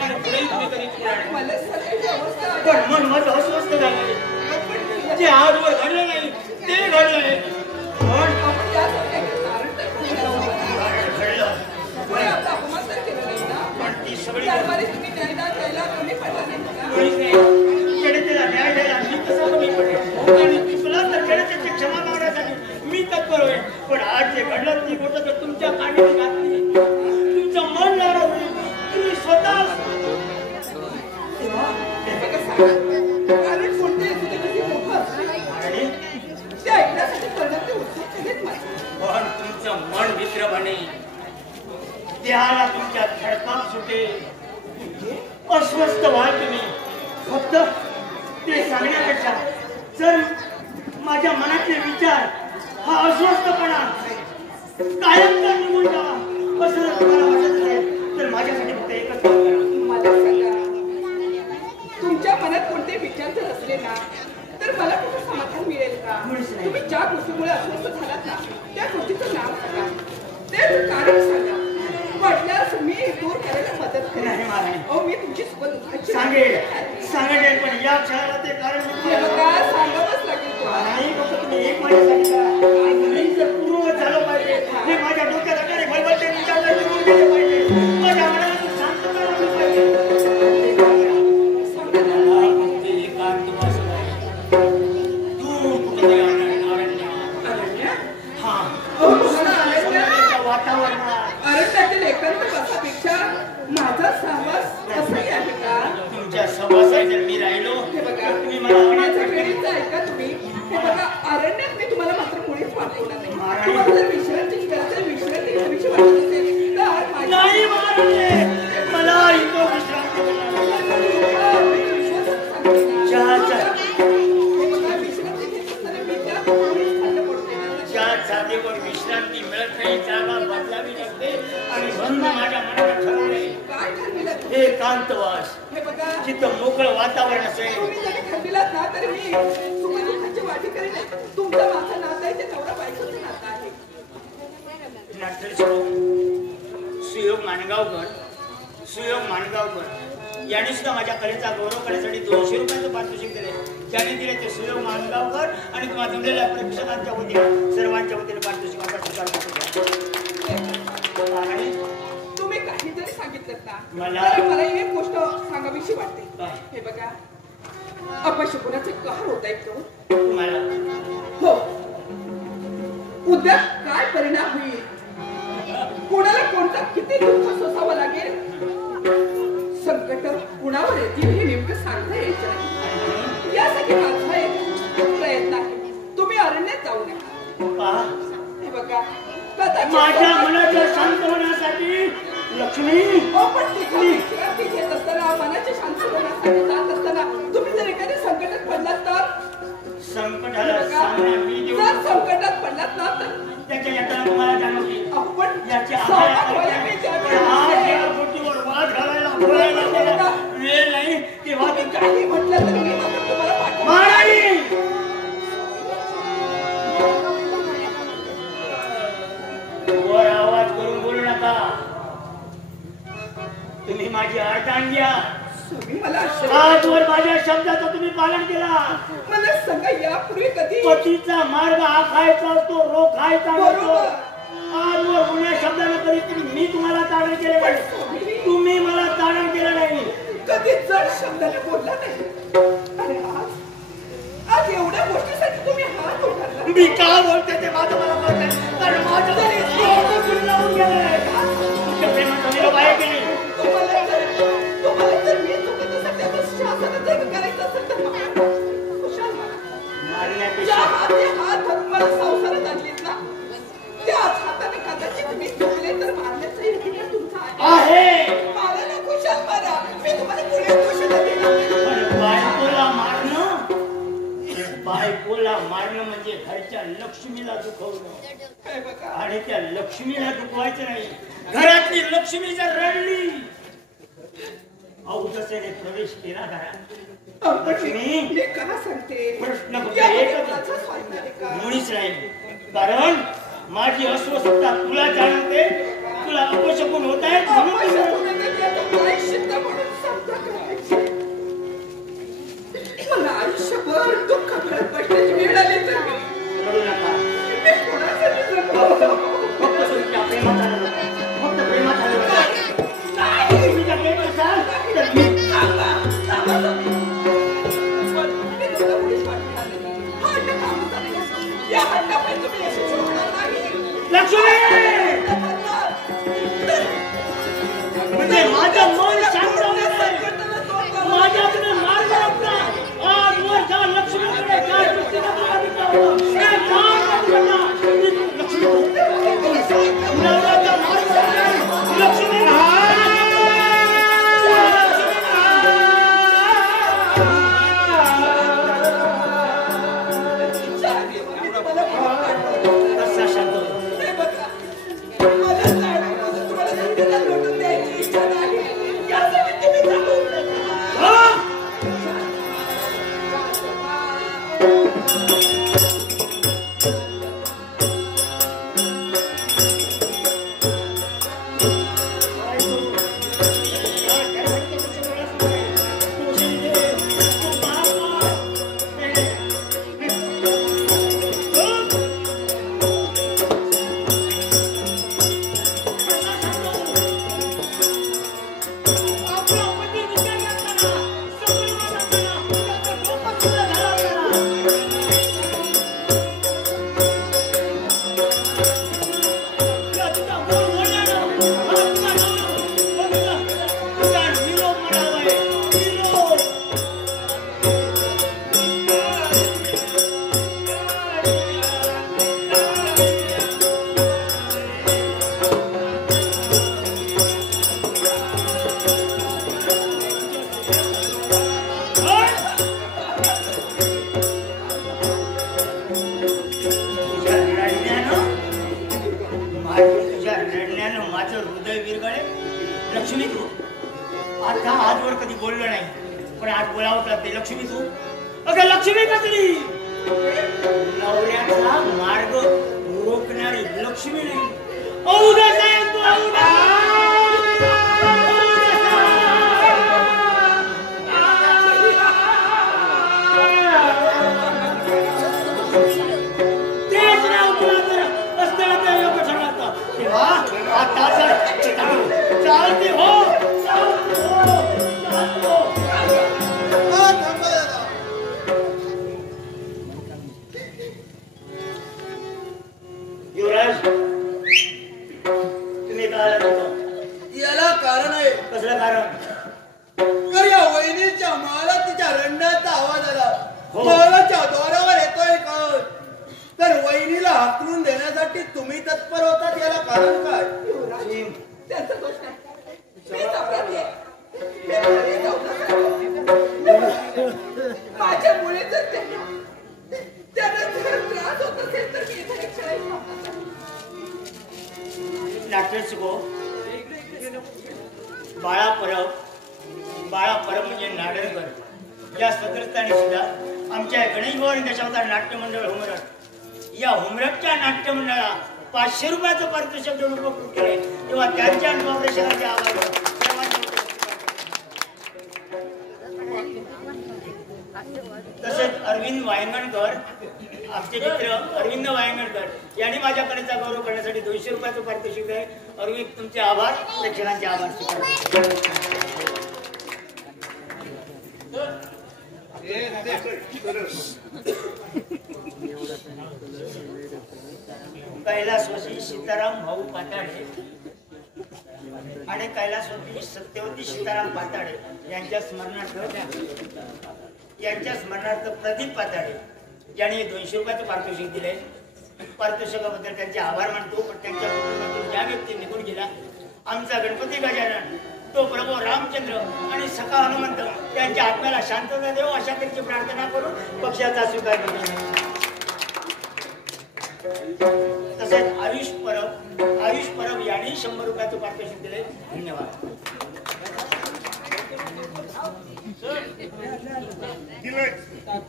आणि पुढेही तुम्ही कधी चुकला नाही. मला सगळ्याची अवस्था आहे. पण मन माझं अस्वस्थ झालं. जे आजवर घडलं नाही ते घडलंय. पण आपण यासाठी काही कारण तर नाही घडलं. कोणी आपला अपमान तर केला नाही ना. पण ती सगळी दरबारी तुम्ही न्यायदान द्यायला कमी पडला नाही का? कोणीच नाही. खेड्याला न्याय द्यायला मी कसा कमी पडेल आणि तुला तर खेड्याची क्षमा मागण्यासाठी मी तत्पर होईल. पण आज जे घडलं ती गोष्ट तर तुमच्या कानावर घातली. तुमचं मन नाराज होईल. तुम्ही स्वतः बघा सांगा. कारण कोणते असू किती मोठं असते. आणि ते ऐकण्यासाठी करणं ते उत्सुक आहेत माझे. पण तुमचं मन मित्र बने. त्याला तुमच्या धडकाप सुटे. अस्वस्थ व्हाल तुम्ही. फक्त ते सांगण्यापेक्षा जर माझ्या मनातले विचार हा अस्वस्थपणा कायमचा निघून जावा असं जर तुम्हाला वाटत असेल तर माझ्यासाठी फक्त एकच काम करा. मला सांगा, तुमच्या मनात कोणते विचार जर असले ना तर मला कुठं समाधान मिळेल का? मुळीच नाही. तुम्ही ज्या गोष्टीमुळे अस्वस्थ झालात ना त्या गोष्टीचं नाव सांगा, ते कारण सांगा. वाटल्यास मी दूर करायला मदत नाही करेन. महाराणी. अहो मी तुमची सोबत दुःखाची सांगेल पण या क्षणाला ते कारण हे बघा, सांगावंच लागेल तुम्हाला. नाही फक्त तुम्ही एक माझ्यासाठी करा. मी जर पूर्ववत झालं पाहिजे. हे माझ्या डोक्यात अकाने भलभलते विचार निघून गेले पाहिजे. माझ्या मनाला तू शांतता लागली पाहिजे. सांगा ना. ते एकांत वासना आहे. तू कुठे अरण्यात. अरण्य? हा. अहो, तुम्हाला अरण्य? सौंदर्याच्या वातावरणात अरण्यातील एकांत वासापेक्षा माझा सहवास असंही आहे का? तुमच्या सहवासात जर मी राहिलो हे बघा, तर तुम्ही मला माझ्या अनेक वेळीचं ऐका तुम्ही. हे बघा, अरण्यात मी तुम्हाला मात्र मुळीच पाठवणार नाही. महाराणी. तुम्हाला जर विश्रांतीची गरज आहे, विश्रांती घ्यावीशी वाटत असेल तर माझ्या- नाही महाराज, मला इथं विश्रांती मिळणार. विश्वासात सांगते ना. चहा. हे बघा, विश्रांती घेत असताना मी त्या मुळीच खंड पडू देणार नाही. ज्या जागेवर विश्रांती मिळत नाही जागा बदलावी लागते आणि म्हणून माझ्या मनाला ठरवले काय ठरविलं तुम्ही? हे एकांतवास हे बघा, जिथं मोकळं वातावरण असेल. तुम्ही जरी ठरविलात ना तरी मी सुखदुःखाची वाटी करीन. तुमचं माझं नातं आहे ते नवरा बायकोचं नातं आहे. नाटकरी सुयोग माणगावकर यांनी सुद्धा माझ्या कलेचा गौरव करण्यासाठी 200 रुपयाचं पारितोषिक दिले. ज्याने दिले ते सुयोग माणगावकर आणि तुम्हाला जमलेल्या प्रेक्षकांच्या वतीने सर्वांच्या वतीने पारितोषिकाचा स्वीकार करतो. आणि तुम्ही काही जरी सांगितलं ना मला- तरी मला एक गोष्ट सांगावीशी वाटते. काय? हे बघा, अपशकुनाचे कहर होत आहेत तो. तुम्हाला हो, उद्या काय परिणाम होईल, कोणाला कोणता किती दुःख सोसावं लागेल, संकट कुणावर येतील हे नेमकं सांगता यायचं नाही. यासाठी माझा एक प्रयत्न आहे. तुम्ही अरण्यात जाऊ नका. पहा, हे बघा, कदाचित माझ्या मनाच्या शांत होण्यासाठी लक्ष्मी पण विश्रांती घेत असताना मनाच्या शांती होण्यासाठी जात असताना तुम्ही जर एखाद्या संकटात पडलात तर संकटाला सामना मी देऊ जर संकटात पडलात ना तर त्याच्या यंत्रणा तुम्हाला जाणवतील. आपण याची सावध व्हायला मी त्यावेळेस गोष्टीवर वाद घालायला बोलायला वेळ नाही तेव्हा तुम्ही काही म्हटलं तरी मी मात्र तुम्हाला पाठवणार. महाराणी वर आवाज करून बोलू नका. तुम्ही माझी अडचण घ्या. तुम्ही मला आश्चर्य- आजवर माझ्या शब्दाचं तुम्ही पालन केला. मला सांगा, यापूर्वी कधी पतीचा मार्ग हा खायचा असतो, रोग खायचा नसतो. बरोबर. आजवर गुन्ह्या शब्दानं कधी मी तुम्हाला तारण केले नाही. तुम्ही मला तारण केलं नाही. कधी जड शब्दाने बोलला नाही. आणि आज एवढ्या गोष्टीसाठी तुम्ही हात उघडला. मी का बोलते ते माझं मला कळत नाही. कारण माझं तरी डोकं गुंडाळून गेलंय. तुमच्या प्रेमाचं निरोप आहे की नाही? तुम्हाला जर मी चुकत असेल तर शासनाचं जर करायचं असेल तर खुशाल मला. ज्या मारण्यापेक्षा हाती हात धरून मला संसारात आणलीत ना त्याच हाताने कदाचित मी चुकले तर मारण्याचा अधिकार तुमचा आहे. मला ना खुशाल मारा. मी तुम्हाला पुढे दोषाला देणार नाही. पण बायकोला मारणं म्हणजे घरच्या लक्ष्मीला दुखवणं. काय बघा, आणि त्या लक्ष्मीला दुखवायचं नाही. घरातली लक्ष्मी जर रडली औदसेने प्रवेश केला घरात. पण मी का सांगते प्रश्न फक्त यामध्ये एकच आहे. माझा स्वार्थ आहे का? मुळीच नाही. कारण माझी अस्वस्थता तुला जाणवते. तुला अपशकुन होत आहेत म्हणून म्हणजे माझं मन शांत होतं. माझ्याकडे मार्ग होता. आज वर जा लक्ष्मीकडे काय दृष्टीने बघितलं होतं. हे काम करताना लक्ष्मी नवऱ्याचा मार्ग होता. लक्ष्मी कसा शांत होतो. लक्ष्मी तू आता आजवर कधी बोललो नाही, पण आज बोलावंच लागते. लक्ष्मी तू अगं लक्ष्मी कसली? नवऱ्याचा मार्ग रोखणारी लक्ष्मी नाही. औदा साहेब तू औदा. तेच नाव तुला तर असताना ते योग ठरवता तेव्हा आता चालते हो. युवराज तुम्ही काय याला कारण आहे. कसलं कारण? तर या वहिनीच्या मला तिच्या रंडाचा आवाज आला. हो. मालाच्या द्वारावर येतोय का? तर वहिनीला हाकलून देण्यासाठी तुम्ही तत्पर होतात. याला कारण काय? त्याचं दोष नाही. मीच अपराधी आहे. मी घरी जाऊ नका. माझ्यामुळे जर त्यांना जर त्रास होत असेल तर मी इथे एक शाळेत थांबणार. डॉक्टर शिको बाळा परब म्हणजे नाडरकर या सदरस्थानी सुद्धा आमच्या गणेश भवन दशावतार नाट्य मंडळ होमरट या होमरटच्या नाट्य मंडळाला 500 रुपयाचं पारितोषिक देऊन उपकृत केले. तेव्हा त्यांच्या मार्गदर्शनाचे आभार. तसेच अरविंद वायंगणकर आमचे मित्र अरविंद वायंगणकर यांनी माझ्या कलेचा गौरव करण्यासाठी 200 रुपयाचं पारितोषिक आहे. अरविंद तुमचे आभार, प्रेक्षकांचे आभार. कैलासवासी सीताराम भाऊ पाताडे आणि कैलासवासी सत्यवती सीताराम पाताडे यांच्या स्मरणार्थ प्रदीप पाताडे यांनी 200 रुपयाचं पारितोषिक दिले. पारितोषिकाबद्दल त्यांचे आभार मानतो. पण त्यांच्या कुटुंबातून ज्या व्यक्ती निघून गेला आमचा गणपती गजानन, तो प्रभू रामचंद्र आणि सखा हनुमंत त्यांच्या आत्म्याला शांतता देव अशा त्यांची प्रार्थना करून पक्षाचा स्वीकार करतो. तसेच आयुष परब यांनी 100 रुपयाचं पारितोषिक दिले. धन्यवाद.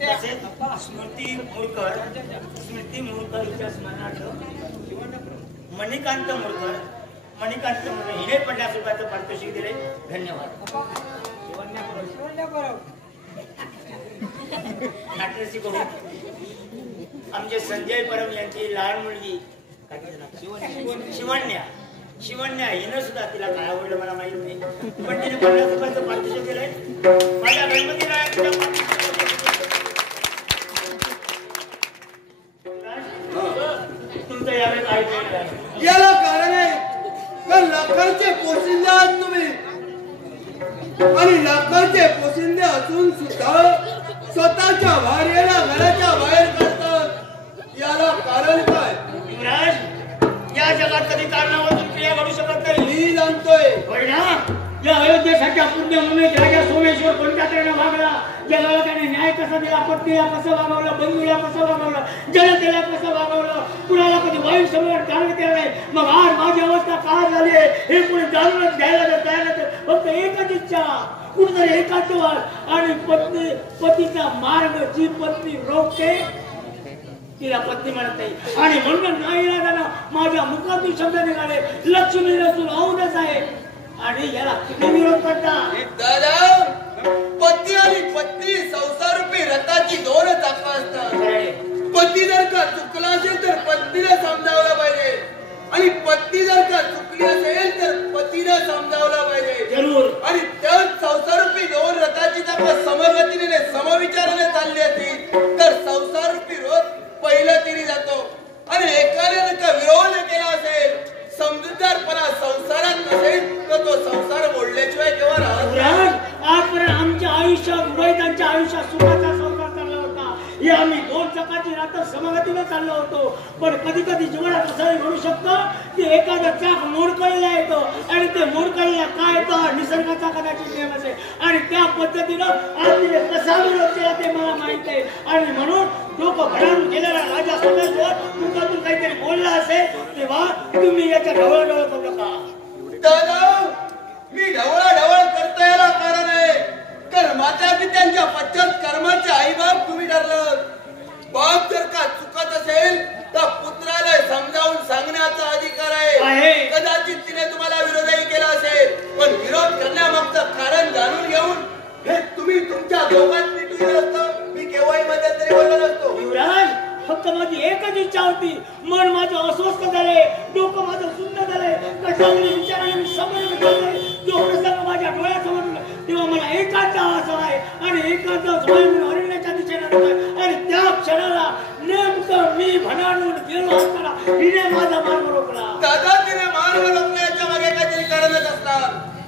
तसेच स्मृती मुरकर हिच्या स्मरणार्थ मणिकांत मुरकर हिने 50 रुपयाचं पारितोषिक दिले. धन्यवाद. नाट्यरसिक आमचे संजय परब यांची लहान मुलगी शिवण्या हिनं सुद्धा, तिला काय आवडलं मला माहित नाही, पण तिने 50 रुपयाचं पारितोषिक दिलंय. माझ्या गणपतीला तुमचं यावेळी काय याला कारण आहे. लाखांचे पोशिंदा तुम्ही आणि लाखाचे पोशिंदे असून सुद्धा स्वतःच्या भार्येला घराच्या बाहेर काढतात. याला कारण काय? युवराज, या जगात कधी कारणावरून क्रिया घडू शकत नाही. मी जाणतोय. होय ना? या अयोध्येसारख्या पुण्य भूमीत राजा सोमेश्वर कोणत्या तऱ्हेने वागला, जगाला त्याने न्याय कसा दिला, पत्नीला कसं वागवलं, बंधूला कसं वागवलं, जनतेला कसं वागवलं, कुणाला कधी वाईट समोर टाळलं केलं नाही. मग आज माझी अवस्था काय झाली हे कोणी जाणूनच घ्यायला जर तयार नसेल, फक्त एकच इच्छा, कुठतरी एकात्मवाद आणि पतीचा मार्ग जी पत्नी रोखते तिला पत्नी म्हणत नाही. आणि म्हणून नाही ना माझ्या मुखातून शब्द निघाले, लक्ष्मी नसून औदच आहे. आणि याला किती विरोध करता दादा? पती आणि पत्नी संसारूपी रथाची दोन चाकं असतात. पती जर का चुकला असेल तर पत्नीला समजावलं पाहिजे आणि पत्नी जर का चुकली असेल तर पतीला समजावलं पाहिजे. जरूर. आणि त्याच संसारूपी दोन रथाची चाकं समगतीने समविचाराने चालली असतील तर संसारूपी रथ पहिल्या तिरी जातो. आणि एकाने जर का विरोध केला असेल, समजूतदारपणा संसारात नसेल तर तो संसार मोडल्याशिवाय केव्हा राहत. आजपर्यंत आमच्या आयुष्यात वैद्यांच्या आयुष्यात सुखाचा संसार चालला होता. हे आम्ही दोन चाकाची रात्र समगतीने चाललो होतो. पण कधी कधी जीवनात असंही म्हणू शकतो की एखादा चाक मोडकळीला येतो आणि ते मोडकळीला काय येतं निसर्गाचा कदाचित नियम असेल आणि त्या पद्धतीनं आम्ही कसा विरोध केला ते मला माहित आहे. आणि म्हणून डोकं भरून गेलेला राजा सोमेश्वर मुखातून काहीतरी बोलला असेल तेव्हा तुम्ही याच्या ढवळाढवळ करू नका. दादा, मी ढवळाढवळ करता याला कारण आहे तर माता पित्यांच्या पश्चात कर्माचे आईबाप तुम्ही ठरलं. बाप जर का चुकत असेल तर पुत्राला समजावून सांगण्याचा अधिकार आहे. कदाचित तिने तुम्हाला विरोधही केला असेल, पण विरोध करण्यामागचं कारण जाणून घेऊन हे तुम्ही तुमच्या दोघांत मिटवलं असतं. मी केव्हाही मध्यंतरी बोललो नसतो. युवराज, फक्त माझी एकच इच्छा होती. मन माझं अस्वस्थ झाले, डोकं माझं सुन्न झालंय, कशावरी विचाराने मी समोर विचारले. जो प्रसंग माझ्या डोळ्यासमोर तेव्हा मला एकांत हवा आहे आणि एकांत हरण्याच्या दिशेने जातोय. आणि त्या क्षणाला नेमकं मी भणाडून गेलो असताना हिने माझा मार्ग रोखला. दादा, तिने मार्ग रोखण्याच्या मागे काहीतरी कारणच असणार.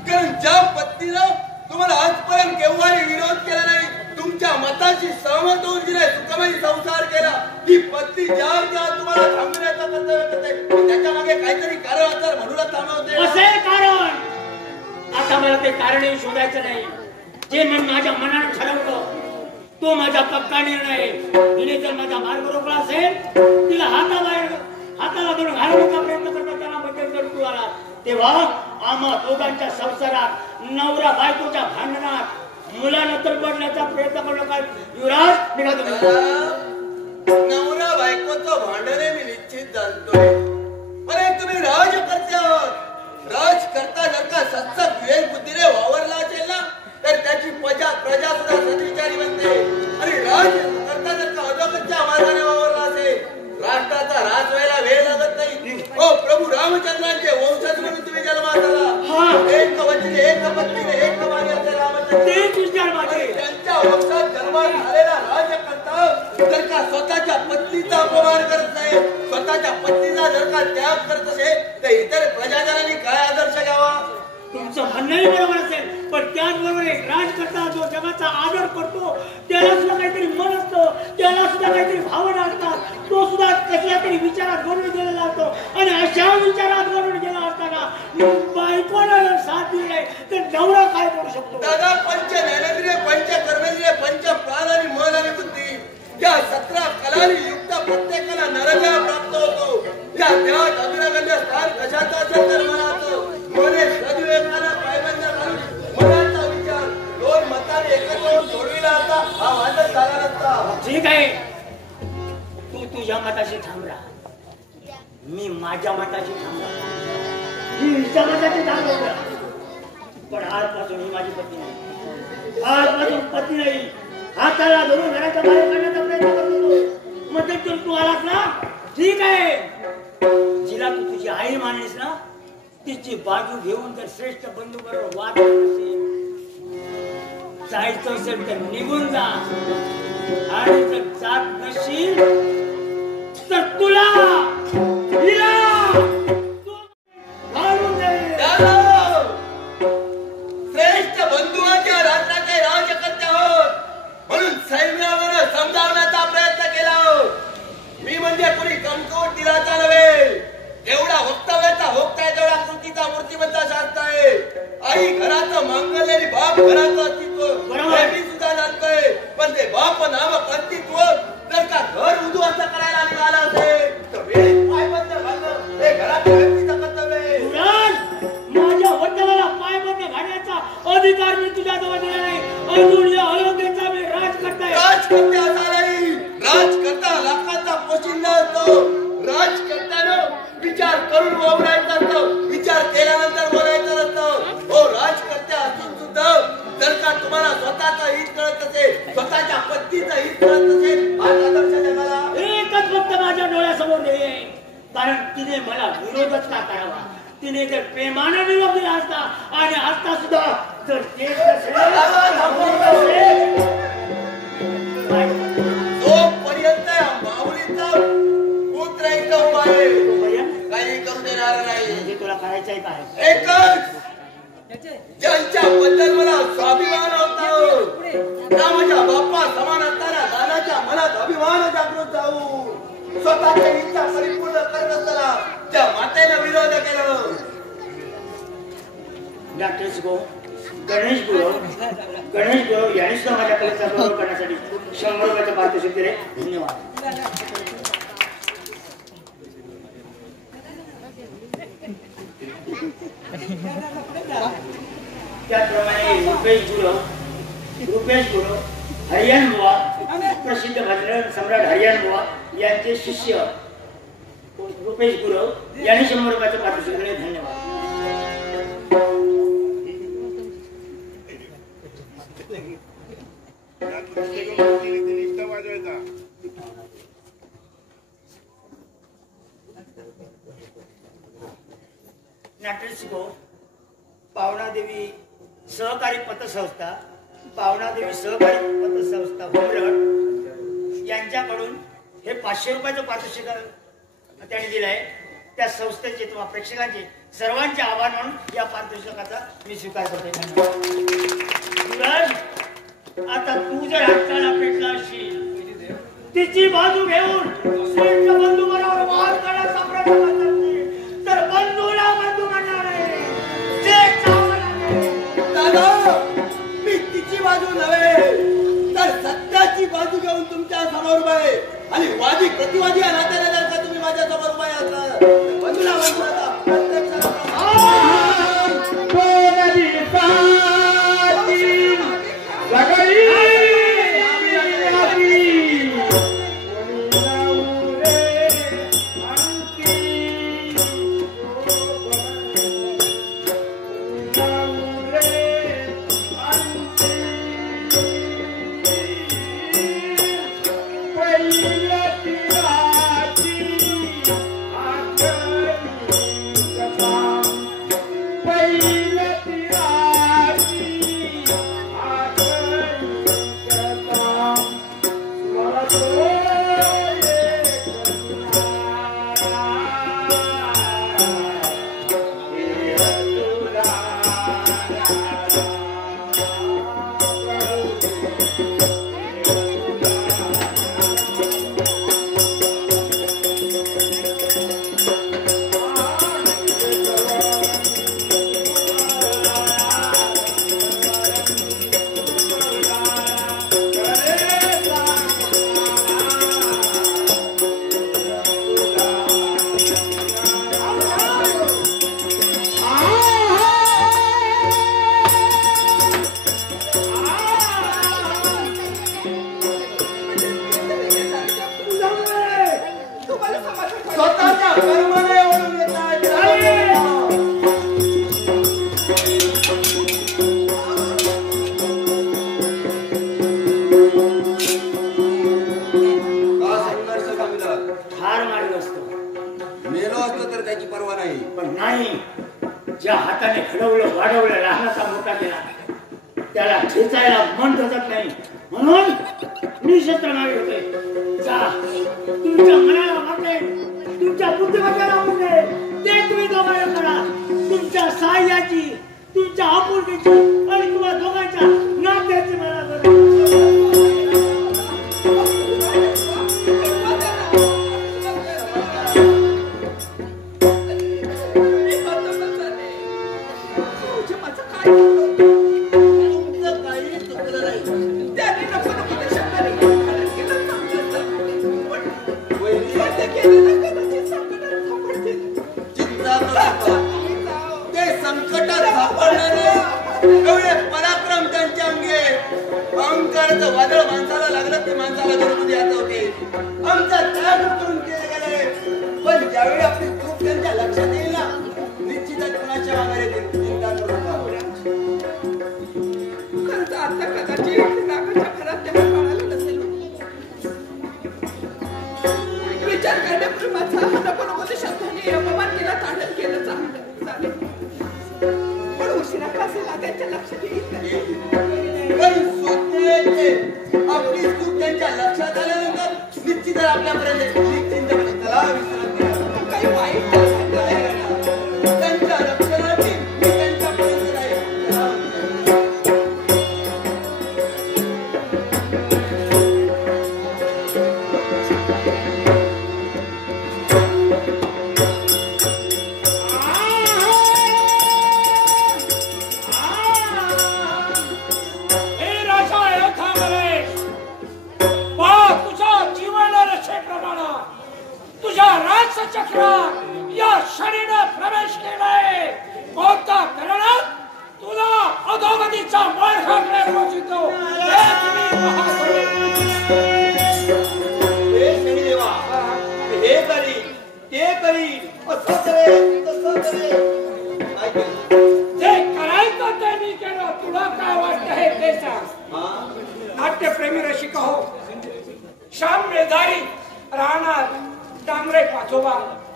कारण ज्या पत्नीला तुम्हाला आजपर्यंत केव्हाही विरोध केला नाही, तुमच्या मताशी सहमत होऊन जिने सुखमय संसार केला, ती पत्नी ज्या तुम्हाला थांबण्याचा कर्तव्य करते त्याच्या मागे काहीतरी कारण असणार म्हणूनच थांबवते. असे कारण आता मला ते कारणही शोधायचं नाही. जे मन माझ्या मनाने ठरवलं तो माझा पक्का निर्णय आहे. तिने जर माझा मार्ग रोखला असेल, तिला हाताला धरून घालवण्याचा प्रयत्न करता त्यांना मध्यंतर तू आला तेव्हा आम्हा दोघांच्या संसारात नवरा बायकोच्या भांडणात मुलानंतर पडण्याचा प्रयत्न करू नका. युवराज, निघा. नवरा बायकोचं भांडणे मी निश्चित जाणतोय. अरे तुम्ही राजकर्ते आहात. राज करता जर का सत्सक विवेक बुद्धीने वावरला असेल ना तर त्याची प्रजा सुद्धा सद्विचारी बनते. आणि राज करता जर का अधोगतीच्या मार्गाने वावरला असेल, राष्ट्राचा राज व्हायला वेळ लागत नाही. हो, प्रभू रामचंद्रांचे वंशज म्हणून तुम्ही जन्मात आला. एक वचने, एक पत्नीने, एक भार्याचे रामचंद्र. त्यांच्या वंशात जन्मात झालेला राजकर्ता जर का स्वतःच्या पत्नीचा अपमान करत नाही, स्वतःच्या पत्नीचा जर का त्याग करत असेल तर इतर प्रजाजनांनी काय आदर्श घ्यावा? तुमचं म्हणणंही बरोबर असेल, पण त्याचबरोबर एक राजकर्ता जो जगाचा आदर करतो त्याला सुद्धा काहीतरी मन असतं, त्याला सुद्धा काहीतरी भावना असतात. तो सुद्धा कसल्या तरी विचारात गणून गेलेला असतो. आणि अशा विचारात गणून गेला असताना बायकोला साथ दिली नाही तर नवरा काय करू शकतो? दादा, पंच ज्ञानेंद्रिय, पंच कर्मेंद्रिय, पंच प्राण आणि मन आणि बुद्धी या 17 कलांनी युक्त प्रत्येकाला नरदेह प्राप्त होतो. या देहात अग्रगण्य स्थान कशाचं असेल तर मनाचं. मने सद्विवेकाला पायबंद घालून मनाचा विचार दोन मताने एकत्र होऊन सोडविला असता हा वादच झाला नसता. ठीक आहे, तू तुझ्या मताशी थांब राहा, मी माझ्या मताशी थांब राहा, मी हिच्या मताशी थांब राहा. पण आजपासून ही माझी पत्नी नाही, आजपासून पत्नी नाही. हाताला धरून घराच्या बाहेर काढण्याचा प्रयत्न करत होतो. मग तू आलास ना, ठीक आहे. जिला तू तुझी आई मानलीस ना, तिची बाजू घेऊन जर श्रेष्ठ बंधू बरोबर वाद असेल, जायचं असेल तर निघून जा. आणि जर जात नशील तर तुला श्रेष्ठ बंधू घराचं मंगलेली बाप घराचं अस्तित्व बरोबर. हे मी सुद्धा जाणतोय. पण ते बाप नामक अस्तित्व जर का घर उद्ध्वस्त करायला निघाला असेल तर वेळेत पाय बंद घालणं हे घराच्या व्यक्तीचं कर्तव्य आहे. माझ्या वडिलाला पाय बंद घालण्याचा अधिकार मी तुझ्या जवळ दिला नाही. अजून या अयोध्येचा मी राजकर्ता आहे. राजकर्ता असा नाही, राजकर्ता लाखाचा पोशिंदा असतो. राजकर्त्यानं विचार करून वावरायचं असतं, विचार केल्यानंतर बोलायचं नसतं. हो राजकर्त्या असून सुद्धा जर का तुम्हाला स्वतःचं हित कळत असेल, स्वतःच्या पत्नीचं हित कळत असेल, आज आदर्श जगाला एकच फक्त माझ्या डोळ्यासमोर नाही, कारण तिने मला विरोधच का करावा. तिने जर प्रेमाने निरोप दिला असता आणि आता सुद्धा जर तेच नसेल, जोपर्यंत माऊलीचा पुत्र इथं उभा आहे काही करू देणार नाही. म्हणजे तुला करायचंय काय? एकच ज्यांच्याबद्दल मला स्वाभिमान होता, त्या माझ्या बाप्पा समान असताना दादाच्या मनात अभिमान जागृत जाऊ, स्वतःच्या इच्छा परिपूर्ण करत असताना त्या मातेला विरोध केलं. डॉक्टर गणेश गुरु यांनी सुद्धा माझ्या कलेचा गौरव करण्यासाठी 100 रुपयाचं पारितोषिक दिले. धन्यवाद. त्याप्रमाणे रुपेश गुरु हरियाण बुवा, प्रसिद्ध भजन सम्राट हरियाण बुवा यांचे शिष्य रुपेश गुरु यांनी 100 रुपयाचं पारितोषिक दिले. धन्यवाद. नाट्यशिको पावनादेवी सहकारी पतसंस्था, पावनादेवी सहकारी पतसंस्था होमरड यांच्याकडून हे 500 रुपयाचं पारितोषिक त्यांनी दिलंय. त्या संस्थेचे किंवा प्रेक्षकांचे सर्वांचे आभार मानून या पारितोषिकाचा मी स्वीकार करते. आता तू जर हट्टाला पेटला असशील, तिची बाजू घेऊन श्रेष्ठ बंधू बरोबर वाद करण्याचा प्रयत्न करशील, तर बंधूला बंधू म्हणणार आहे. दादा मी तिची बाजू नव्हे तर सत्याची बाजू घेऊन तुमच्या समोर उभा आहे आणि वादी प्रतिवादी या नात्याने जर का तुम्ही माझ्या समोर उभा असला बंधूला ज्या हाताने खडवलं वाढवलं लहानाचा मोठा केला त्याला ठेचायला मन धजत नाही, म्हणून मी शस्त्र मागे होते. तुमच्या मनाला वाटे, तुमच्या बुद्धिमत्तेला वाटे, ते तुम्ही दोघांना करा. तुमच्या साह्याची, तुमच्या आपुलकीची आणि तुम्हा दोघांच्या नात्याची मला काय संकटाचं वादळ माणसाला लागलं ते माणसाला घरगुती आता होते. आमचा त्याग करून केले गेले. पण ज्यावेळी आपली चूक त्यांच्या लक्षात येईल ना, निश्चितच कुणाच्या मागे येतील. चिंता करू नका. खरंच आता कदाचित रागाच्या घरात त्याला कळालं नसेल. विचार करण्यापूर्वी माझा नको शब्दाने अपमान केला, ताडण केलं चालेल. पण उशिरा का असेल त्यांच्या लक्षात येईल नाही. आपली चूक त्यांच्या लक्षात आल्यानंतर निश्चितच आपल्यापर्यंत निश्चिंतपणे त्याला विसरत नाही. काही वाईट झालं त्यांच्या रक्षणाची मी त्यांच्यापर्यंत नाही. चक्रात या शरीरात प्रवेश केलाय. कोणता करणात तुला अधोगतीचा मार्गाकडे पोहोचतो. हे शनिदेवा, हे करी ते करी असं करे तसं करे. जे करायचं ते मी केलं. तुला काय वाटतं हे ते सांग. नाट्यप्रेमी रसिक हो, श्याम मेधारी राहणार डांगरे पाचोबा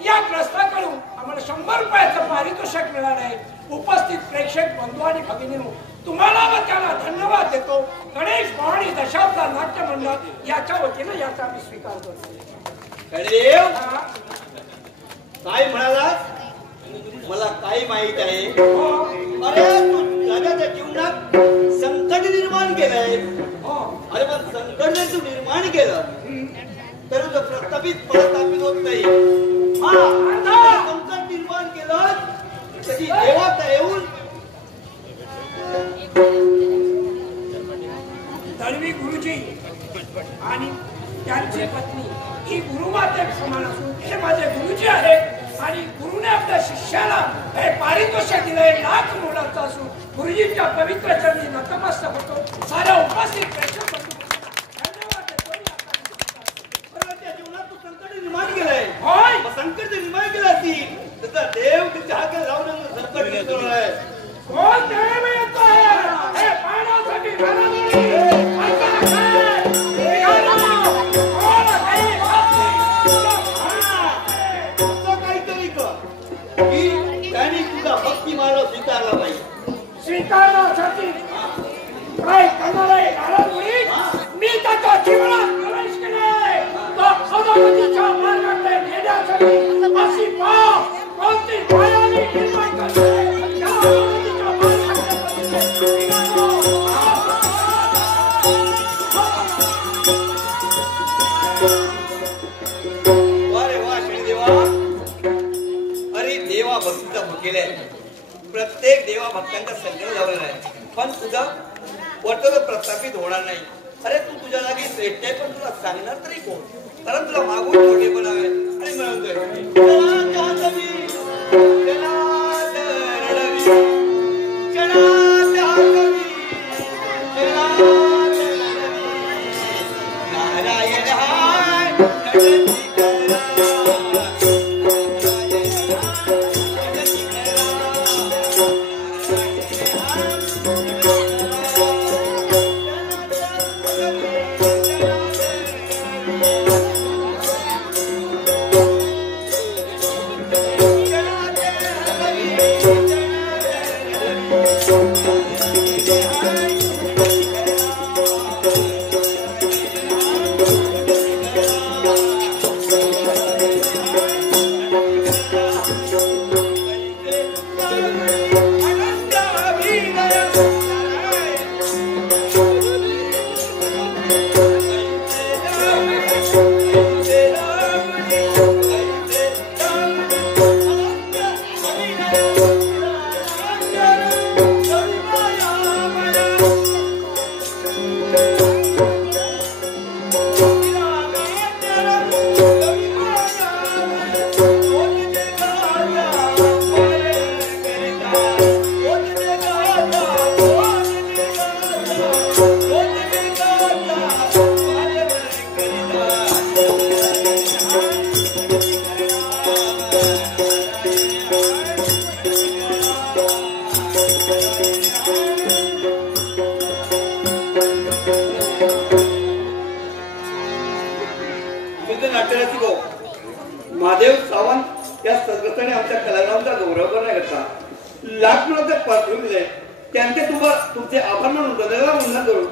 या प्रस्ताकडून आम्हाला 100 रुपयाचं पारितोषिक मिळालं आहे. उपस्थित प्रेक्षक बंधू आणि भगिनींनो, तुम्हाला व त्याला धन्यवाद देतो. गणेश भवानी दशावतार नाट्य मंडळ याच्या वतीने याचा आम्ही स्वीकार करतो. देव काय म्हणाला? मला काही माहित आहे. अरे तू जगाच्या जीवनात संकट निर्माण केलंय. अरे पण संकट जर तू निर्माण केलं तर प्रस्थापित परस्थापित होत नाही. संकट निर्माण केलं कधी देवात येऊन दळवी गुरुजी आणि त्यांची पत्नी ही गुरुमाते समान असून हे माझे गुरुजी आहेत. आणि गुरुने आपल्या शिष्याला हे पारितोषिक दिलंय लाख मोलाचं असून गुरुजींच्या पवित्र चरणी नतमस्तक होतो. साऱ्या उपस्थित प्रेक्षक निर्माण केलंय. संकट निर्माण केलं असतील त्याचा देव त्याच्या हातात लावून संकट घेतोय. कोण देव येतो हे पाहण्यासाठी काहीतरी कर की त्यांनी तुझा भक्ती मार्ग स्वीकारला पाहिजे. स्वीकारण्यासाठी काय करणार आहे नारायण? मी त्याच्या जीवनात प्रवेश केलाय. तो अधोगतीच्या मार्गाकडे नेण्यासाठी अशी पाव कोणती मायावी निर्माण करते. त्या अधोगतीच्या मार्गाकडे अरे वा शनिदेवा. अरे देवा भक्तीचा भुकेलाय. प्रत्येक देवा भक्तांचा संग्रह लावलेला आहे. पण तुझा वाटतं प्रस्थापित होणार नाही. अरे तू तुझ्या जागी श्रेष्ठ आहे, पण तुला सांगणार तरी कोण? कारण तुला मागून छोटे पण हवे आणि म्हणतोय या संघटने आमच्या कलाकारांचा गौरव करण्याकरता लाख मुलांचे पाठवून दिले. त्यांचे तुमचे आभार मानून हृदयाला वंदन करून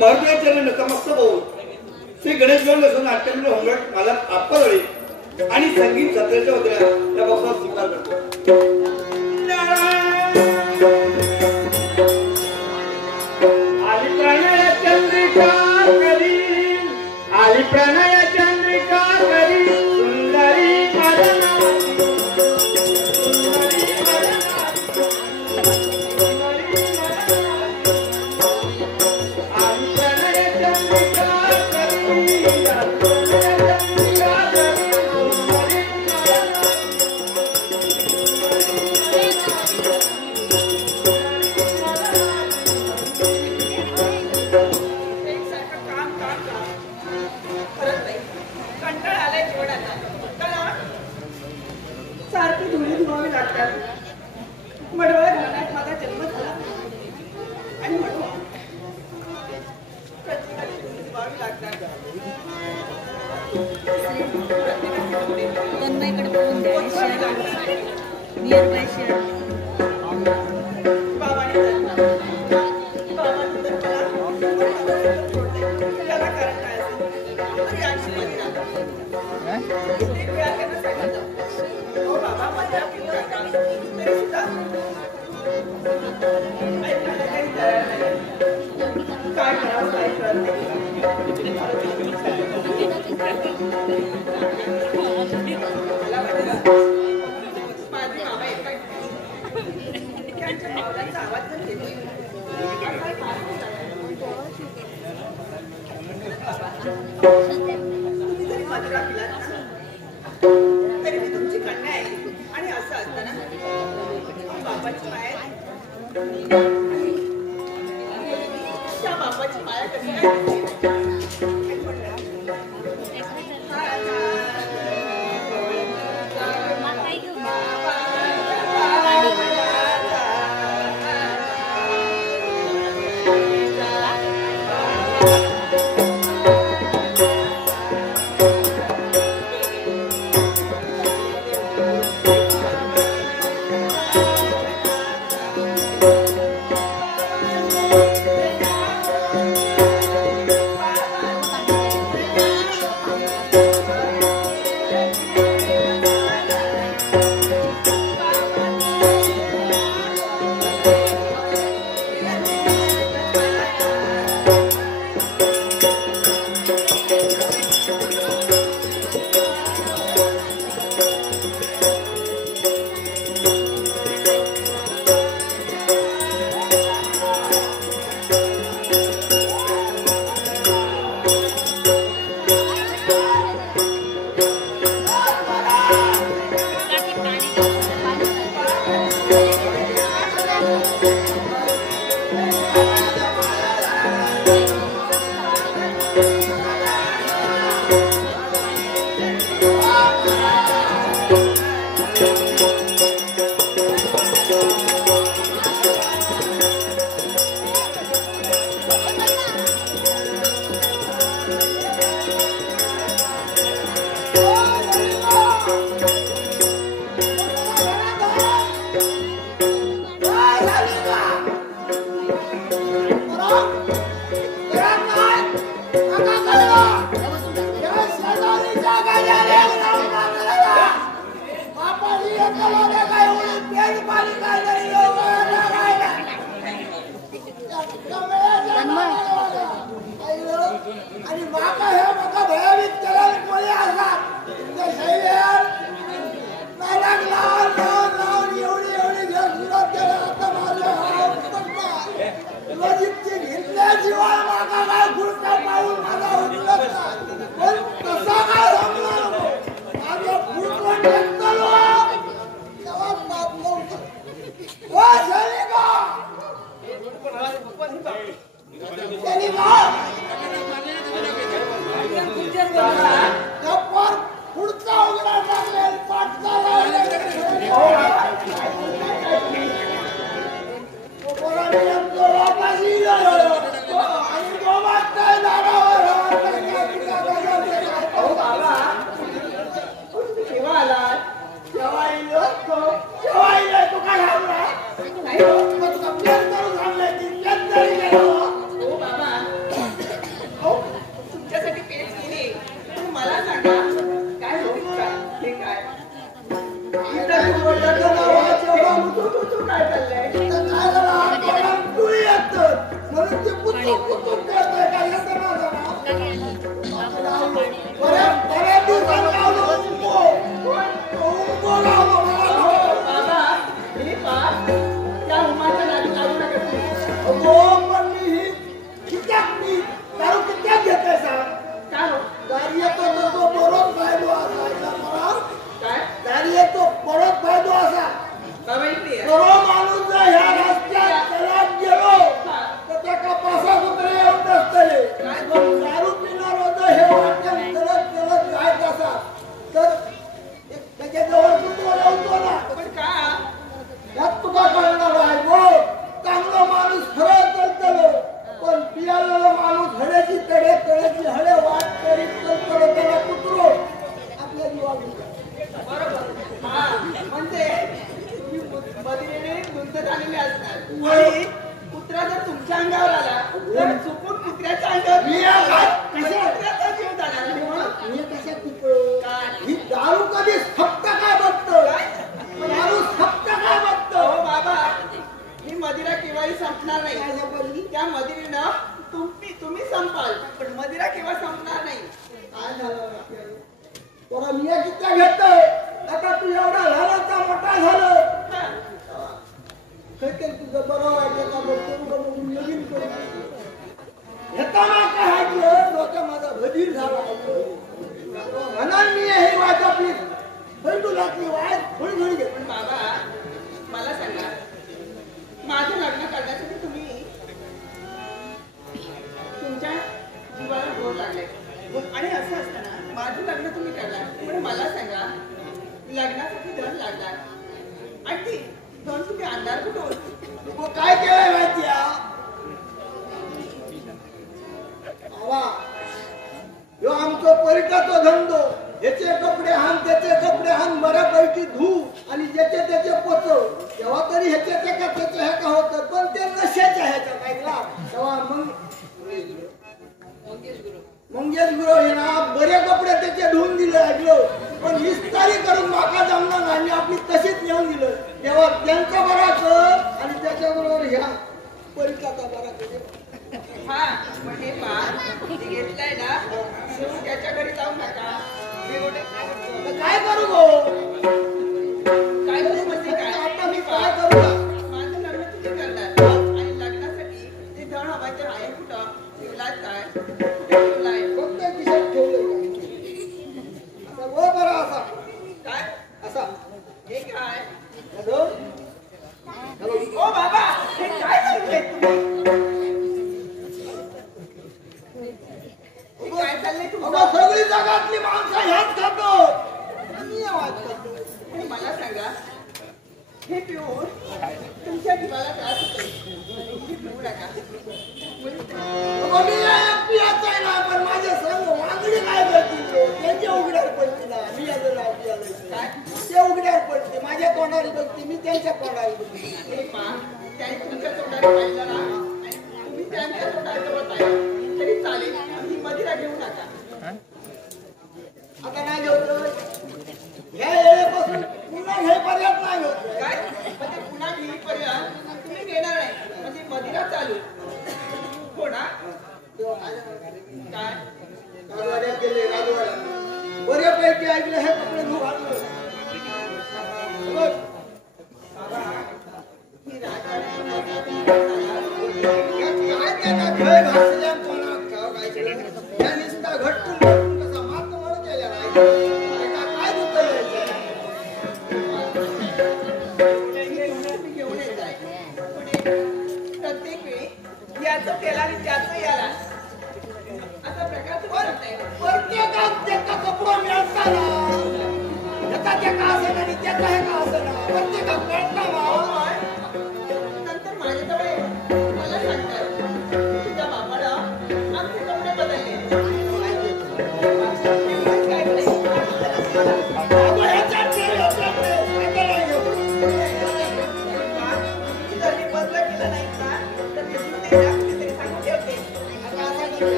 मराठी चरणी नतमस्तक होऊन श्री गणेश नाट्यमंडळ होंगड मला आपली आणि संगीत सत्रेच्या वतीने त्या बक्षास स्वीकार करतो. आली प्रणय चंद्रिका करी, आली प्रणय चंद्रिका करी, सुंदरी मदनाची, सुंदरी मदनाची, सुंदरी मदनाची. आली प्रणय चंद्रिका करी, आली प्रणय चंद्रिका करी, सुंदरी एकसारखं काम काम काम परत नाही. कंटाळा आलाय जीवनाचा. चला. सारखी धुळी धुवावी लागतात. मडवळ घराण्यात माझा जन्म झाला आणि म्हणून प्रत्येकाची धुळी धुवावी लागतात. तन्मयकडे बघून द्या. Near by share. बाबाने तर त्याला कारण काय असेल तरी 80 मध्ये राहतो. कित्येक वेळा त्यांना सांगितलं, हो बाबा माझ्या पिता तरी सुद्धा ऐकायला काही तयार नाही. काय करावं काय कळत नाही. मला वाटलं माझे बाबा येतात. त्यांच्या पावलांचा आवाज जर येतो तुम्ही जरी मधुरा पिलात ना तरी मी तुमची कन्या आहे. आणि असं असताना बापाची माया त्या बापाची माया कशी काय आणि माका हे माका भयावीत केला कोणी असतात ते शैलेर नाटक लावून एवढी घर सुरुवात केलं. आता माझ्या लजितची घेतल्या जीवाला माका काय खुर्चा पाहून माझा उठलत नाही. पण तसा काय जमलं नको. माझं फुटून घेतलं तेव्हा बाप हो शैलिका पुढचा उघडा टाकलेल पाठचा केव्हा आलात?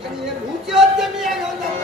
आणि हे भूचे होते मी या घेऊन जातो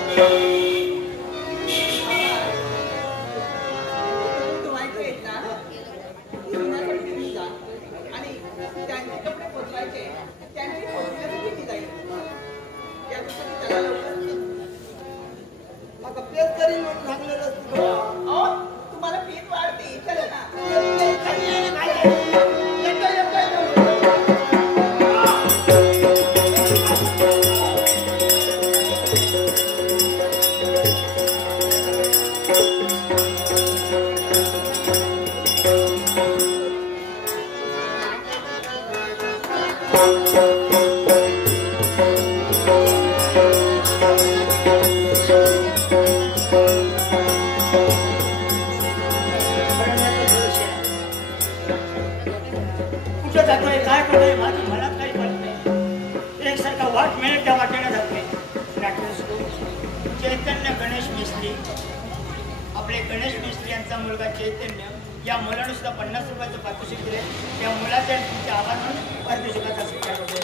आपले गणेश मिस्त्री यांचा मुलगा चैतन्य या मुलाने सुद्धा 50 रुपयाचं पारितोषिक दिले. या मुलाच्या तुमच्या आभार म्हणून पारितोषिकाचा स्वीकार करतो.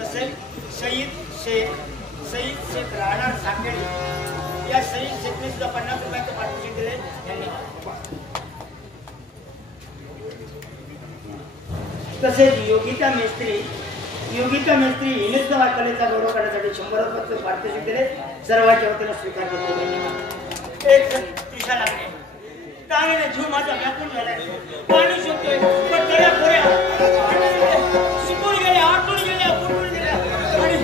तसेच सईद शेख राहणार सांगेडी या सईद शेखने सुद्धा 50 रुपयाचं पारितोषिक दिले. धन्यवाद. तसेच योगिता मेस्त्री हिने सुद्धा कलेचा गौरव करण्यासाठी 100 रुपयाचं पारितोषिक दिले. सर्वांच्या वतीनं स्वीकार करतो. धन्यवाद. एक त्रिशा लागणे ताणीने जीव माझा व्यापून झालाय. पाणी शोधतोय पण तळ्या खोऱ्या सुकून गेल्या, आटून गेल्या, फुटून गेल्या आणि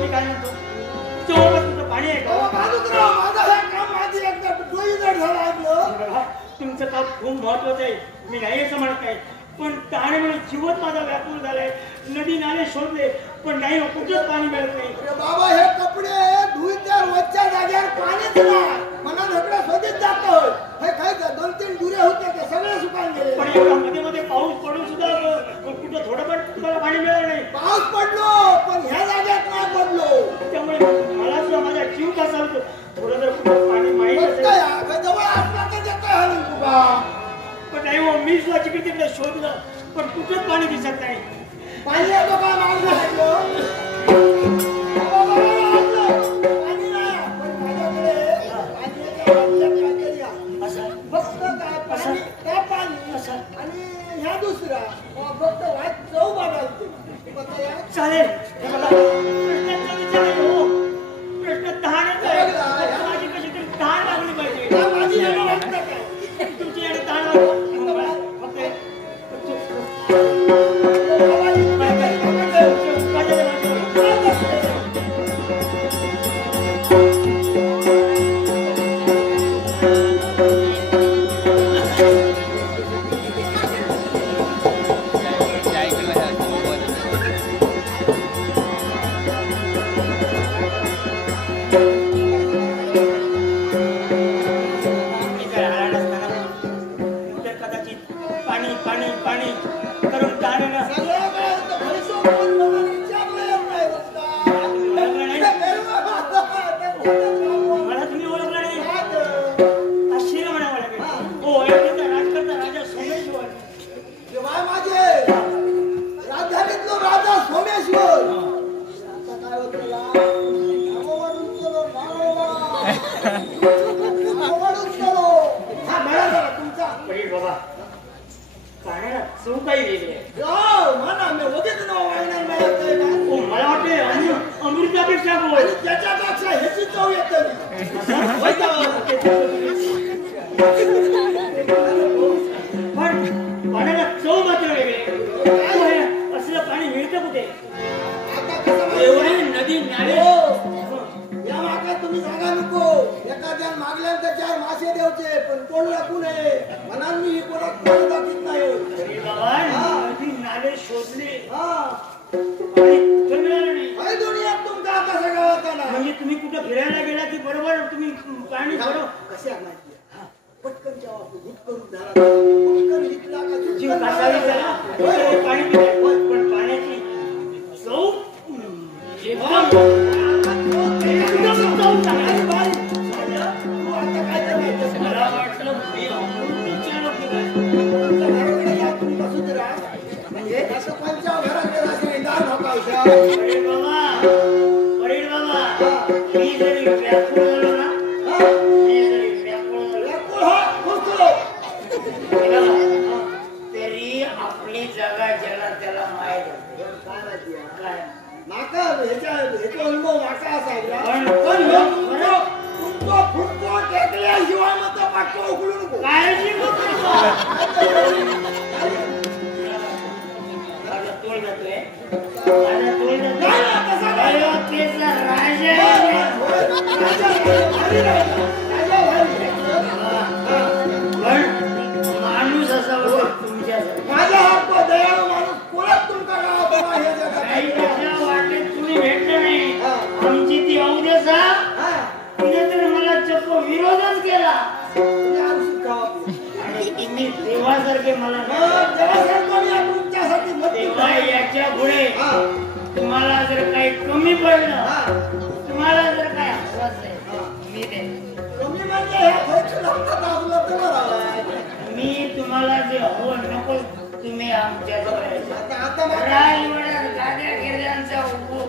मी काय म्हणतो जवळपास तुझं पाणी आहे का? तुमचं काम खूप महत्वाचं आहे. मी नाही असं म्हणत नाही, पण ताण्यामुळे जीवच माझा व्याकुळ झालाय. नदी नाले शोधले पण नाही, कुठेच पाणी मिळत नाही. बाबा हे कपडे धुईच्या रोजच्या जागेवर पाणीच नाही म्हणून इकडे शोधित जातो. हे काय 2-3 दुरे होते ते सगळे सुकान गेले. पण एवढा मध्ये पाऊस पडून सुद्धा कुठं थोडं पण तुम्हाला पाणी मिळालं नाही. पाऊस पडलो पण ह्या जागेत नाही पडलो. त्यामुळे मला सुद्धा माझा जीव कसा होतो. थोडं जर कुठं पाणी माहिती जवळ असलं तर देतो हलून तुका. पण नाही हो, मी सुद्धा तिकडे तिकडे शोधलं पण कुठंच पाणी दिसत नाही. पाणी येतो का मागणं फक्त काय पाणी आणि ह्या दुसरा फक्त वाट चव बघायचं. चालेल. प्रश्न तहाण्याचा आहे. माझी कशी तरी तहान लागली पाहिजे. माझी तुमची आणि तहान तरी आपली जागा ज्याला त्याला माहीत काय माहिती काय माका ह्याचा अनुभव माका असायला पण तुमचा फुटतो टेकल्याशिवाय मग पाठवा उघडू नको काळजी नको माझा तोल जातोय माझा तोल जातोय अयोध्येचा राजा पण माणूस असावा तुमच्या माझा हक्क दयाळू माणूस कोणाच तुमचा गावात हे जगात काही त्याच्या वाटेत तुम्ही भेटले नाही आमची ती अवधेचा तिने तर मला चक्क विरोधच केला आणि तुम्ही देवासारखे मला तेव्हा याच्या पुढे तुम्हाला जर काही कमी पडलं तुम्हाला जर काही हवंच मी दे मी तुम्हाला जे हवं नको तुम्ही आमच्या गाड्या गिर्यांचा उपभोग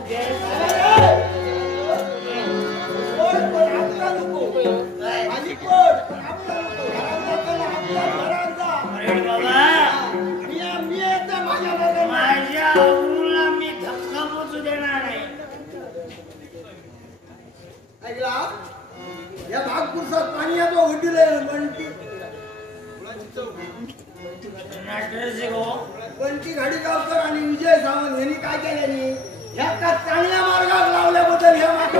माझ्या अब्रूला मी धक्का पोचू देणार नाही ऐकला या नागपूरचा पाणी येतो उडीले बंटी गाडी गावकर आणि विजय सावंत यांनी काय केल्यानी ह्या का चांगल्या मार्गात लावल्याबद्दल हे मात्र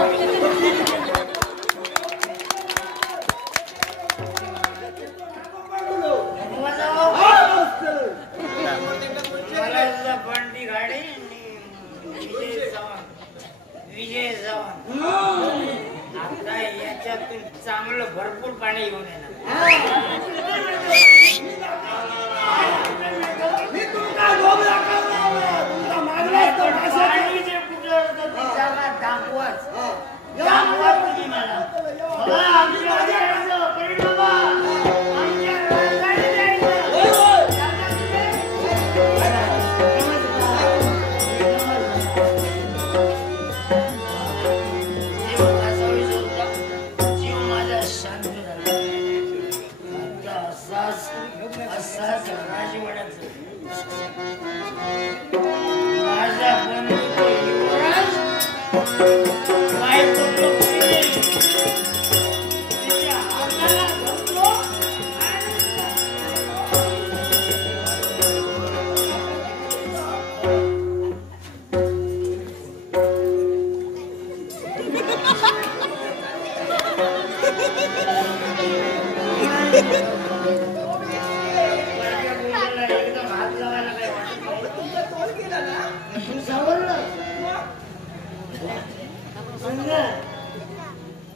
बंटी गाडी विजय सावंत आता याच्यातून चांगलं भरपूर पाणी घेऊन येणार मी तुमचा डोबला काढला तुमचा मागला तो पाणी जे कुठं होतं ती जागा दाखवाच दाखवा तुम्ही मला बाबा आमच्या जायचं करीन बाबा आमच्या राजाने जायचं जीव माझा शांत झाला असाच राजवाड्याचं माझा बंधू युवराज बायको लक्ष्मी तिच्या हाताला धरलो एकदम हात लावायला काय वाटत तुमचा तोल केला ना तू सावरलं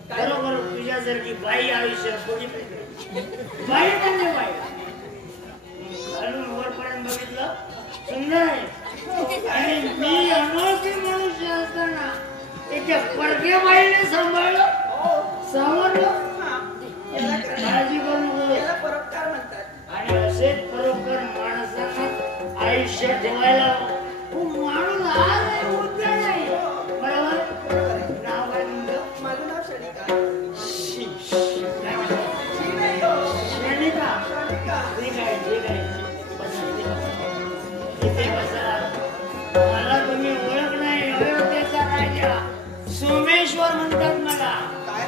बरोबर तुझ्यासारखी बाई आयुष्यात बघितली बाई म्हणजे बाई घालून वरपर्यंत बघितलं सुंदर आहे आणि मी अनोळखी मनुष्य असताना त्याच्या परक्या बाईने सांभाळलं सावरलं काळजी करू नको याला परोपकार म्हणतात आणि असेच परोपकार माणसांना आयुष्य ठेवायला माणूस आज आहे उद्या नाही बरोबर नाव काय तुमचं माझं नाव शनिका श्रेणिका ठीक आहे इथे बसा मला तुम्ही ओळख नाही अयोध्येचा राजा सोमेश्वर म्हणतात मला काय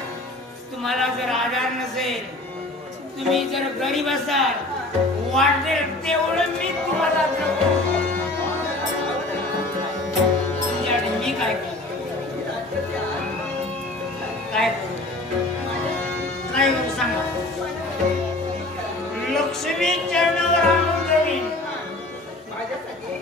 तुम्हाला जर आधार नसेल तुम्ही जर गरीब असाल वाटेल तेवढं मी तुम्हाला देतो. तुमच्याकडे मी काय करू काय करू सांगा लक्ष्मी चरणावर आणून देईन माझ्यासाठी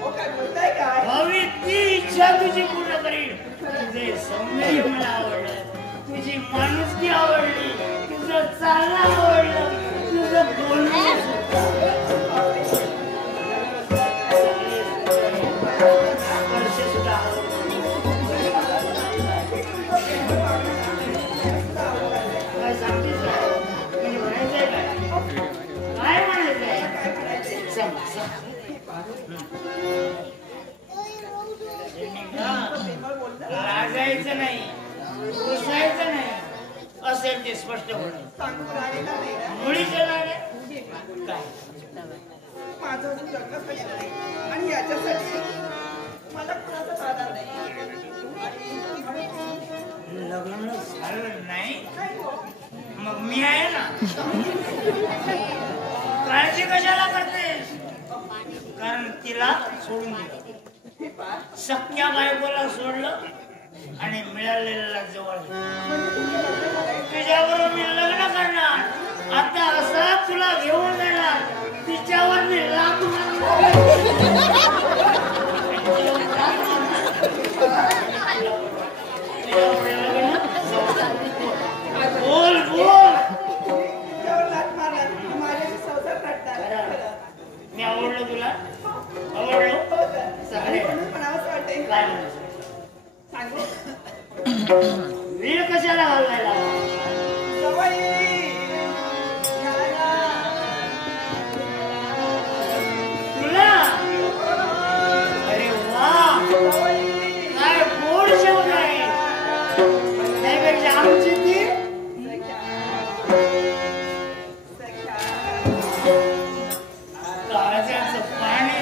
हो काय बोलताय काय हवी ती इच्छा तुझी पूर्ण करीन तुझे सौंदर्य मला आवडलं तुझी माणुसकी आवडली तुझं चालणं आवडलं तुझं बोलणं स्पर्श सुद्धा काय सांगतेस म्हणजे म्हणायचंय काय म्हणायचंय सांग लागायचं नाही रुसायचं नाही असेल ते स्पष्ट होणे सांगू राहिला नाही ना मुळीचे लागे काय माझं अजून लग्न झालेलं नाही आणि याच्यासाठी तिला सोडून दिलं. सख्या बायकोला सोडलं आणि मिळालेला जवळ. तुझ्याबरोबर मी लग्न करणार. आता असा तुला घेऊन जाणार. तिच्यावर मी लागून बोल बोल. मी आवडलो तुला. आवडलो काय वेळ कशाला घालवायला. तुला अरे वा काय गोड शब्द आहे. त्यापेक्षा आमची ती काळजाचं पाणी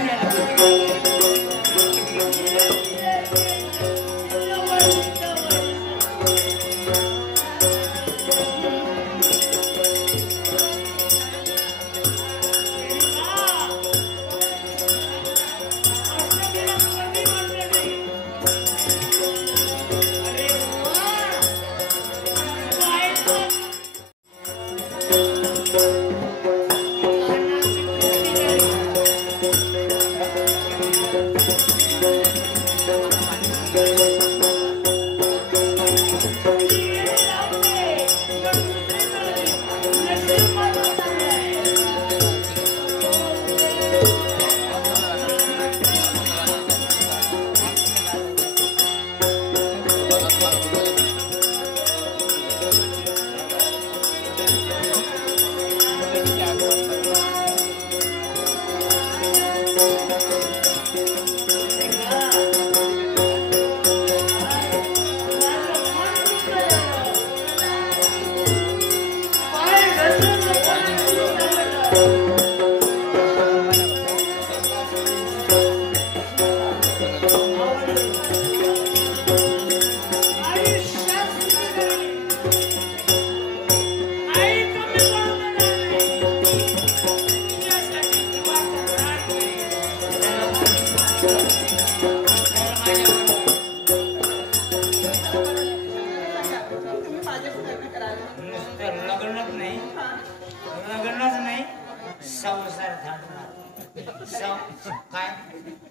काय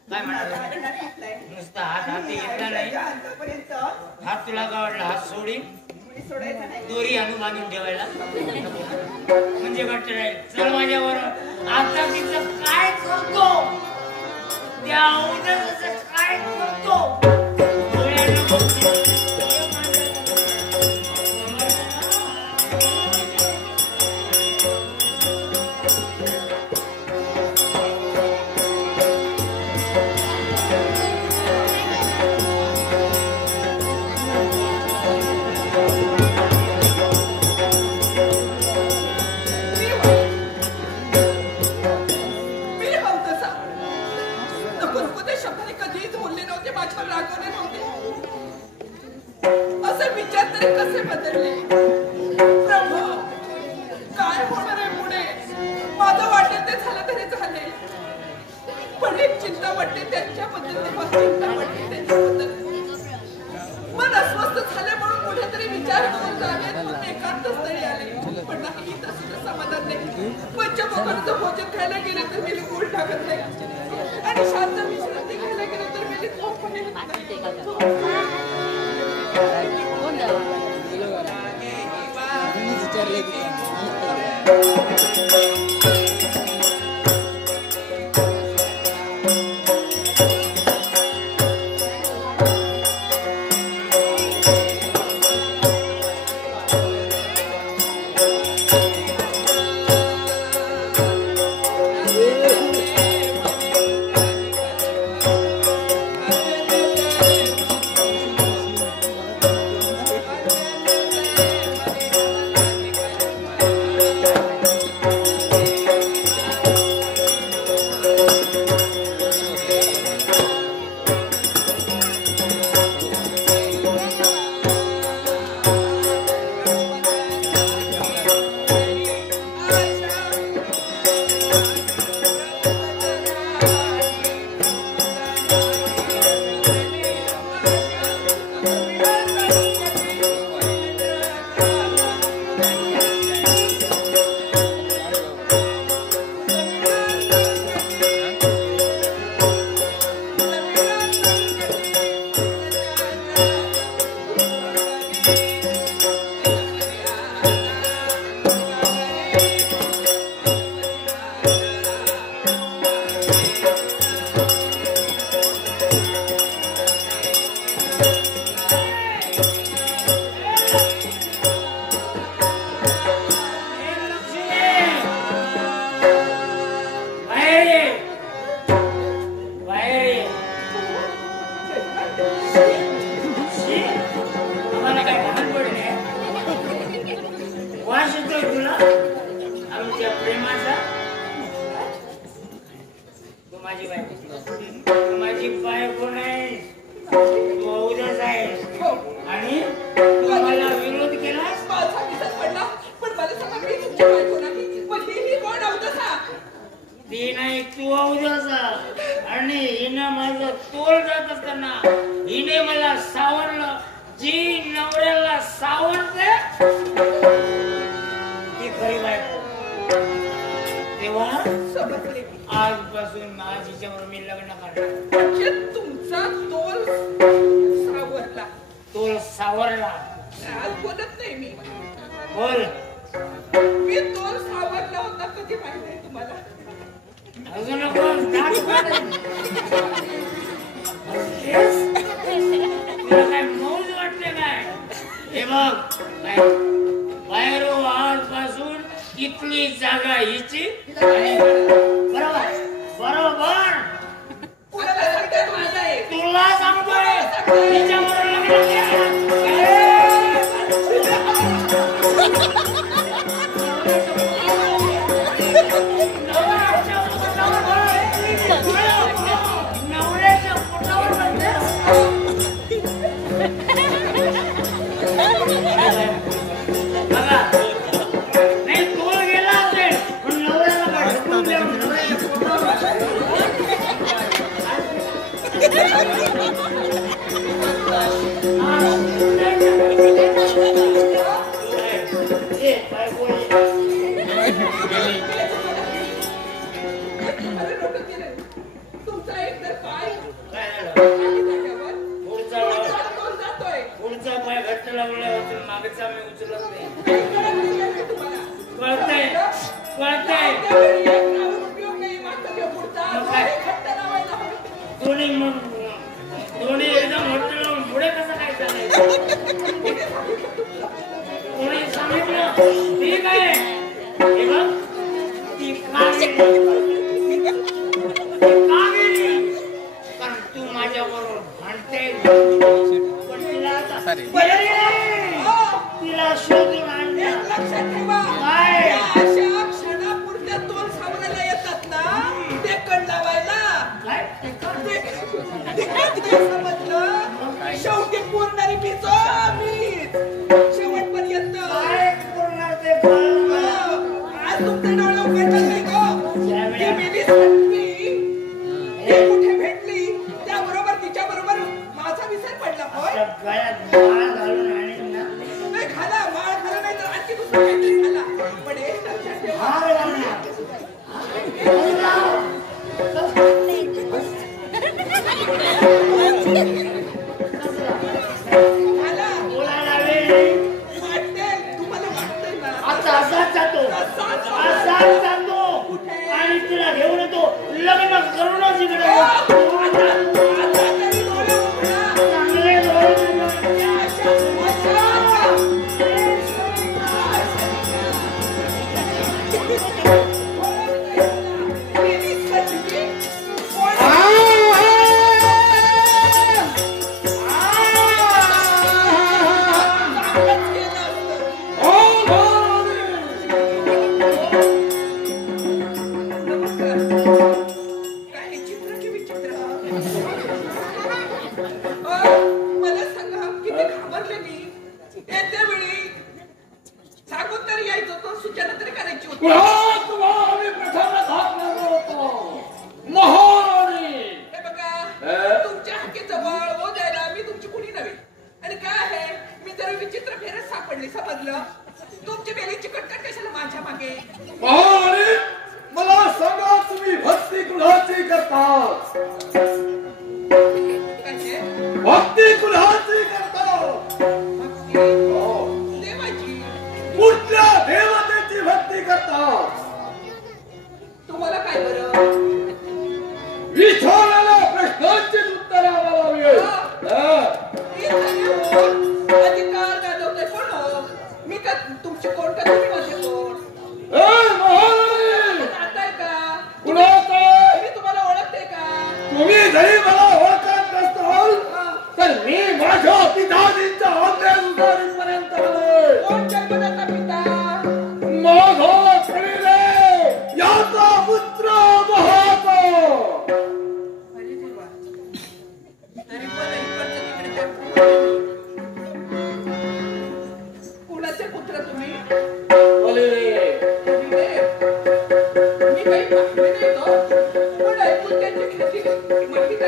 काय म्हणाला. नुसता हात हाती घेतला नाही. हात तुला का वाटला हात सोडी दोरी आणून बांधून ठेवायला म्हणजे वाटत राहील. चल माझ्यावर. आता तिचं काय करतो त्या उद्याचं काय करतो कसे बदलले प्रभू. काय होणार आहे पुढे. माझं वाटेल ते झालं तरी झाले. पण एक चिंता वाटते त्यांच्याबद्दल. चिंता वाटते त्यांच्याबद्दल. मन अस्वस्थ झाले म्हणून कुठेतरी विचार करून जावेत म्हणून एकांत स्थळी आले. पण नाही इथं सुद्धा समाधान नाही. पंचभोगाचं भोजन खायला गेले तर मी गुळ टाकत नाही आणि शांत विश्रांती घ्यायला गेले तर मी झोप नाही. आजपासून माझ्यावर मी लग्न करणार. तुमचा तोल सावरला. तोल सावरला आज बोलत नाही मी. बोल. मी तोल सावरला होता कधी माहिती आहे तुम्हाला? अजून कोण तुला काय मौज वाटते काय? हे बघ बाहेर आजपासून इथली जागा हिची. बरोबर बरोबर तुला सांगतोय तिच्याबरोबर नवऱ्याच्या पोटावर बघा नाही तोल गेला असेल पण नवऱ्याला तुमचा एक तर पाय पुढचा पाय घट्ट लागला मागचा मी उचलत नाही. कळतंय कळतंय दोन्ही एकदम घट्ट लावून पुढे कसं काय चालायचं? कोणी सांगितलं ठीक आहे. हे बघ ती कारण तू माझ्या बरोबर भांडते पण तिला शोधून आणल्या. लक्षात ठेवा काय अशा क्षणापुरत्या तोल सावरायला येतात ना ते कण लावायला. काय समजलं? शेवटी पूर्णारी मीच मीच शेवटपर्यंत. काय करणार ते आज तुमच्या डोळ्या उघडतात नाही का? ती मेलीच म्हटली ती कुठे भेटली त्याबरोबर तिच्या बरोबर माझा विसर पडला. होय गळ्यात माळ घालून आणीन ना. नाही घाला माळ घाला नाही तर आणखी दुसरं काहीतरी घाला पण हे लक्षात ठेवा. हार घालून घाला बोलायला वेळ वाटेल तुम्हाला वाटतंय ना आता असाच जातो असाच जातो आणि तिला घेऊन येतो. लग्न करूनच इकडे तरी डोळे उघडा. चांगले डोळे मला सांगा किती घाबरले मी. येत्या वेळी सांगून तरी यायचं तो सूचना तरी करायची होती. आम्ही प्रथमच हात लागलो होतो महाराणी. हे बघा तुमच्या हाकेचं बळ ओ द्यायला मी तुमची कुणी नव्हे. आणि काय आहे मी जरा विचित्र फेरच सापडली. समजलं? तुमची बेलीची कटकट कशाला माझ्या मागे? महाराणी मला सांगा तुम्ही भक्ती कुणाची करता? कसे? भक्ती कुणाची करता? देवाची. कुठल्या देवतेची भक्ती करता? तुम्हाला काय बरं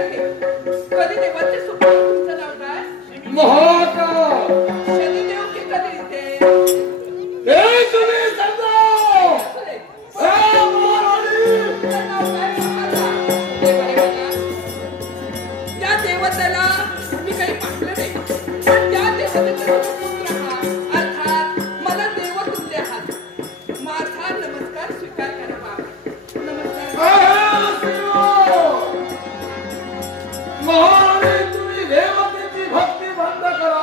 आहे. कधी देवाचे सुपुत्र तुमचं नाव काय? महाकाल. शनिदेव की कधी इथे? हे तुम्ही समजा. असू दे. हे महाराणी. तुमचं नाव काय सांगा? देव आहे बघा. त्या देवतेला मी काही पाहिलं नाही, पण त्या देवतेचा पुत्र हा, अर्थात मला देव तुमचे आहात. माझा नमस्कार स्वीकार करा बाबा. नमस्कार. महाराणी तुम्ही देवतेची भक्ती बंद करा.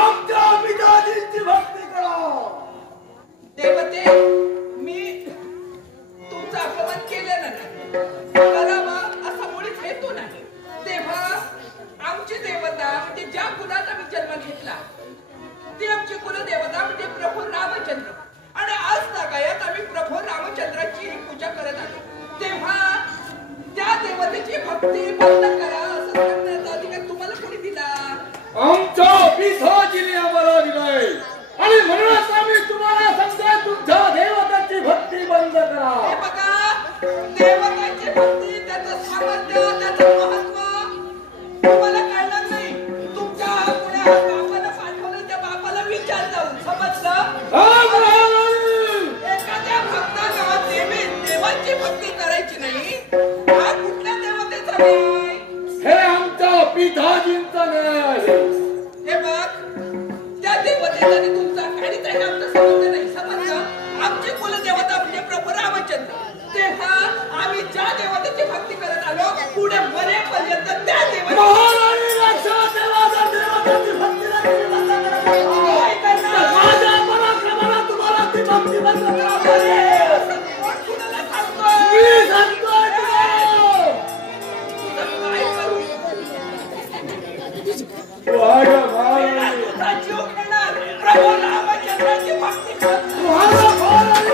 आमच्या पिताजींची भक्ती करा. देवते, मी तुमचा अपमान केलेला नाही, करावा असा मुळीच हेतू नाही. तेव्हा आमची देवता म्हणजे ज्या कुलाचा मी जन्म घेतला ती आमची कुलदेवता म्हणजे प्रभू रामचंद्र, आणि आज तागायत आम्ही प्रभू रामचंद्राची पूजा करत आलो. तेव्हा त्या देवतेची भक्ती बंद करा असं सांगण्याचा अधिकार तुम्हाला कोणी दिला? आमच्या पिताजीने आम्हाला दिलाय, आणि म्हणूनच आम्ही तुम्हाला सांगतोय तुमच्या देवताची भक्ती बंद करा. हे बघा, देवताची भक्ती, त्याचं सामर्थ्य, त्याचं महत्व तुम्हाला कळणार नाही. तुमच्या पुढे बापाला पाठवलं, त्या बापाला विचार जाऊन समजलं. एखाद्या भक्ताला देवाची भक्ती करायची नाही, हा कुठल्या देवतेचा न्याय? हे आमच्या पिताजींचा न्याय आहे. हे बघ, त्या देवतेचा आणि तुमचा काहीतरी आमचा संबंध नाही, समजलं? आमची कुलदेवता म्हणजे प्रभू रामचंद्र. तेव्हा आम्ही ज्या देवतेची भक्ती करत आलो, पुढे मरेपर्यंत त्या देवतेची महाराणी लक्षात ठेवा, जर देवताची भक्ती नाही केली बंद करा. काय करणार? माझ्या पराक्रमाला तुम्हाला ती भक्ती बंद करावी लागेल. कोण कुणाला सांगतोय? मी सांगतोय तुला. तुझं काय करू? माझ्या महाराणी. तुझा जीव घेणार. प्रभू रामचंद्राची भक्ती कर. माझ्या महाराणी.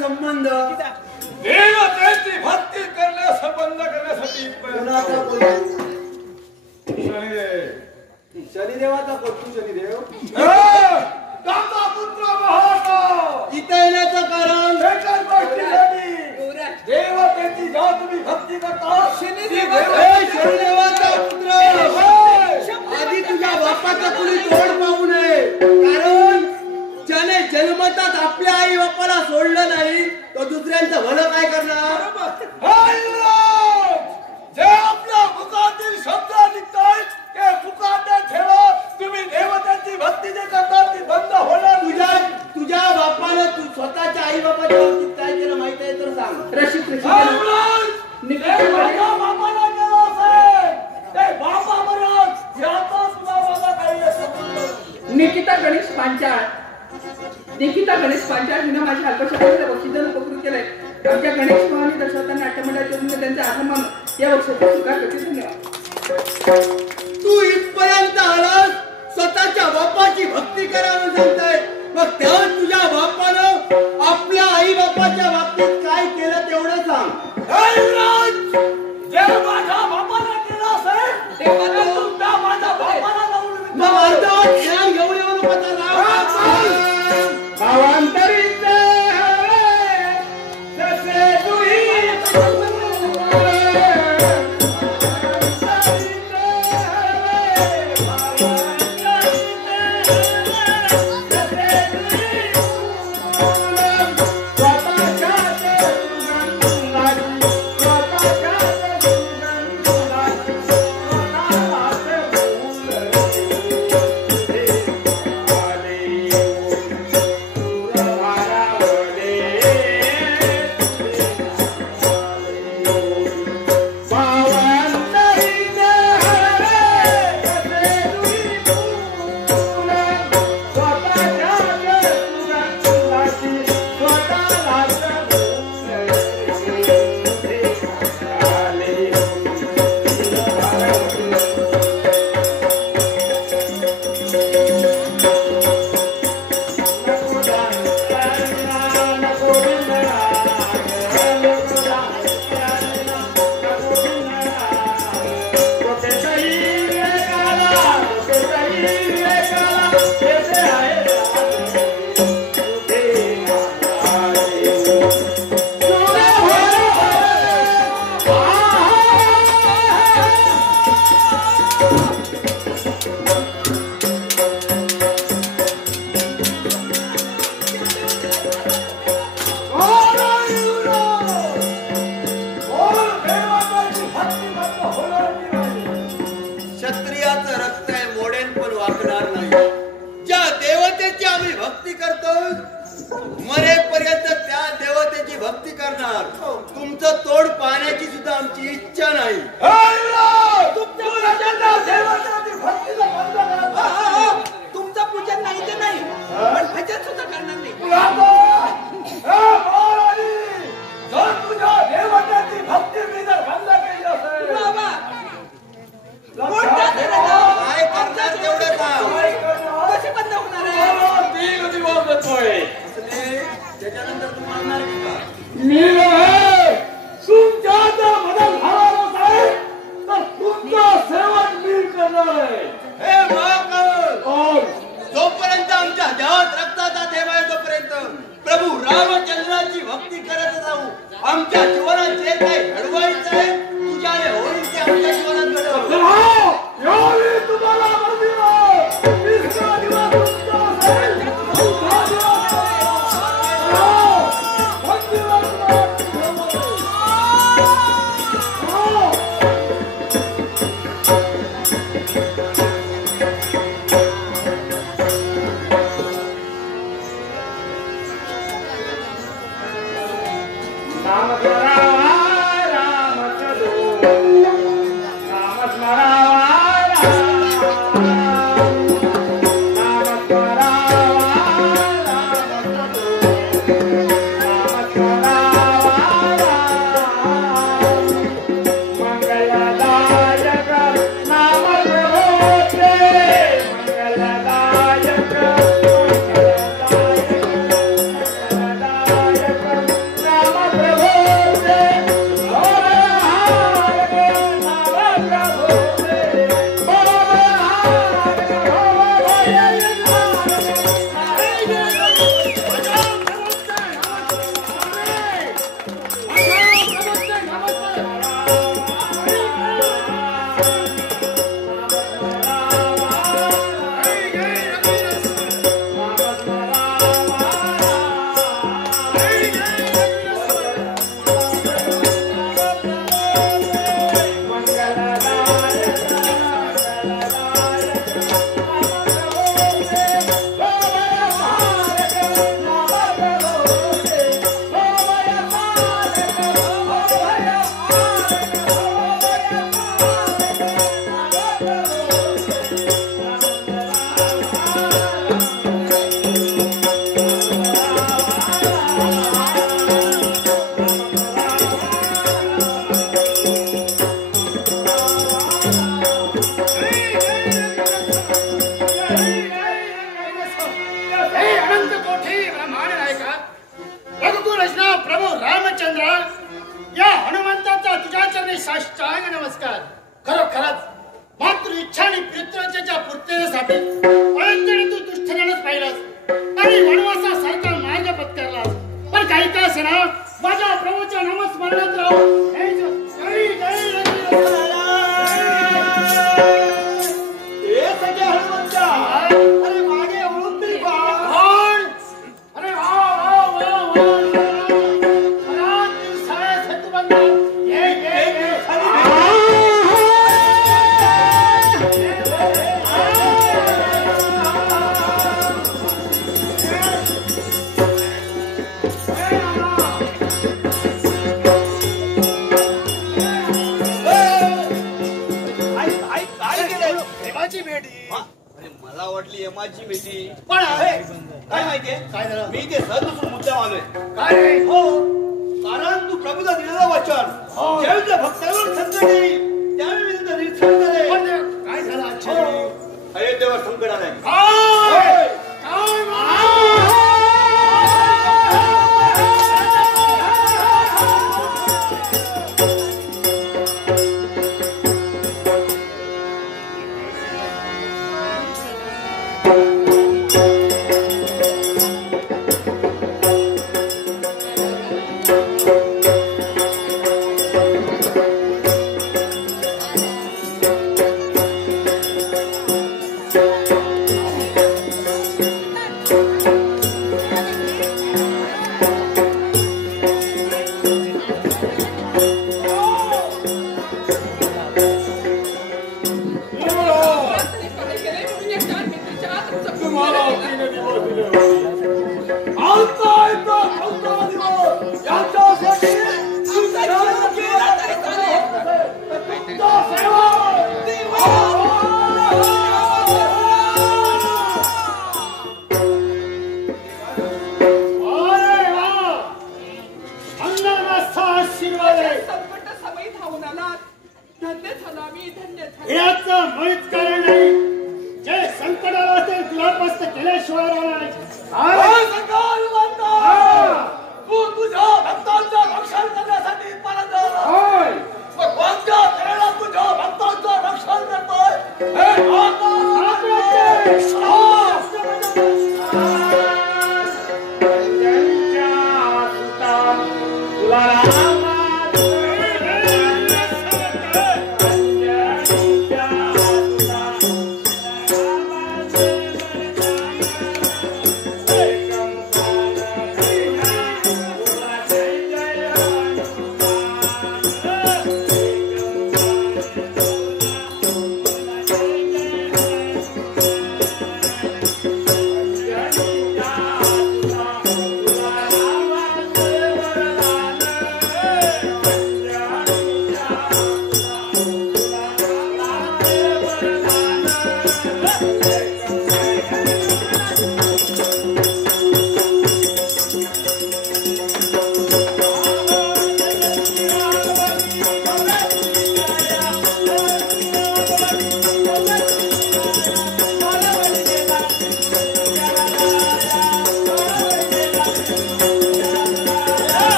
संबंध देवतेची भक्ती बंद करण्यासाठी शनिदेवाचा पत्तू शनिदेव दाता पुत्र महाकाल इथे येण्याचं कारण एकच गोष्टीसाठी देवतेची जेव्हा तुम्ही भक्ती करता शनिदेवाचा पुत्र आधी तुझ्या बापाचं कुणी तोड पाहू नये, कारण ज्याने जन्मतात आपल्या आई बापाला सोडलं नाही तो दुसऱ्यांचं भलं काय करणार? जे आपल्या मुखातील शब्द निघतायत ते मुखात ठेवा. तुम्ही देवतांची भक्ती जे करता ती बंद होणार. तुझ्या बापानं तू स्वतःच्या आई बापाच्या बाबतीत काय केलं माहित आहे तर सांग. माझ्या बापाला केलं असेल ते पांचाळ देखीता गणेश पांचाळ हिनं माझ्या अल्पशब्दाच्या बक्षिसानं उपकृत केलंय. आमच्या गणेश भवानी दशवतार नाट्यमंडळाच्या वतीने त्यांचा आगमन या वर्षाचा स्वीकार करते. धन्यवाद. तू इथपर्यंत आलास, स्वतःच्या बापाची भक्ती करावं सांगताय. मग तेव्हा तुझ्या बापानं आपल्या आई बापाच्या बाबतीत काय केलं तेवढं सांग. जे माझ्या बापाला केलं असेल ते तुमच्या माझ्या बापाला लावून मग अर्धवट ज्ञान घेऊन येऊ नको त्याला. भावांतरीचे जसे तुही मरेपर्यंत त्या देवतेची भक्ती करणार. तुमचं तोड पाहण्याची सुद्धा आमची इच्छा नाही. तुमचं पूजन नाही ते नाही, पण भजन सुद्धा करणार नाही. जर तुझ्या देवतेची भक्ती मी जर बंद केली असेल बाबा काय करणार तेवढं सांग. कशी बंद होणार आहे? 3 दिवस देतोय. त्याच्यानंतर तू मानणार की का? नील आहे तुमच्या जर बदल झाला असेल तर तुमचा सेवक मी करणार आहे. हे महाकाल, जोपर्यंत आमच्या देहात रक्ताचा देव आहे तोपर्यंत प्रभू रामचंद्राची भक्ती करत जाऊ. आमच्या जीवनात जे काही घडवायचं आहे तुझ्याने होईल ते आमच्या जीवनात घडव. यावेळी तुम्हाला तिसरा दिवस तुमचा असेल. वाटेल. अयोध्येने तू दुष्टरानच पाहिलास आणि वनवासासारखा मार्ग पत्करलास. पण काही का असेना माझ्या प्रभूच्या नामस्मरणात राहू. जय जय हे सगळे हनुमंता अरे मागे वळून तरी पहा. अरे वा वा वा वा साऱ्या सतुबंध ये ये ये मला वाटली यमाची भेटी पण आहे. काय माहितीये काय झालं? मी ते सहज मुद्दा आलोय. काय रे? हो कारण तू प्रभूला दिलेलं वचन ज्यावेळी त्या भक्तावर संकट येईल त्यावेळी मी तुझं निरीक्षण करेन. काय झालं आजच्या हो. वेळी? अयोध्येवर संकट आलंय. काय? काय याचं मुळीच कारण नाही. जे संकट आलं असेल दुरापस्त केल्याशिवाय राहणार नाही. तू तुझ्या भक्तांचं रक्षण करण्यासाठी परत आला. मग कोणत्या वेळेला तुझ्या भक्तांचं रक्षण करतोय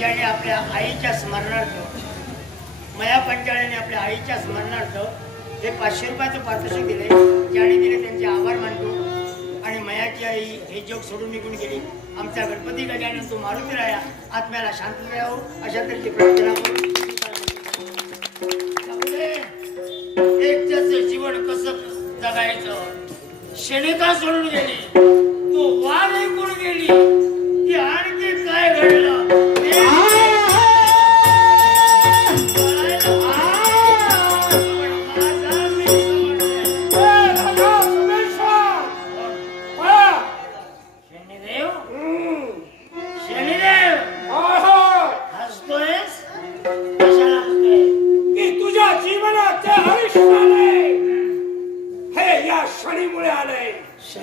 याने आपल्या आईच्या स्मरणार्थ, मया पंचाळ्याने आपल्या आईच्या स्मरणार्थ हे 500 रुपयाचं पारितोषिक दिले. ज्याने दिले त्यांचे आभार मानतो. आणि मयाची आई हे जग सोडून निघून गेली. आमचा गणपती गजानन तू मारुती राया, आत्म्याला शांती राहो अशा तऱ्हेची प्रार्थना करू. एकट्याचं जीवन कसं जगायचं? क्षणिका सोडून गेली, तू वाद ऐकून गेली की आणखी काय घडलं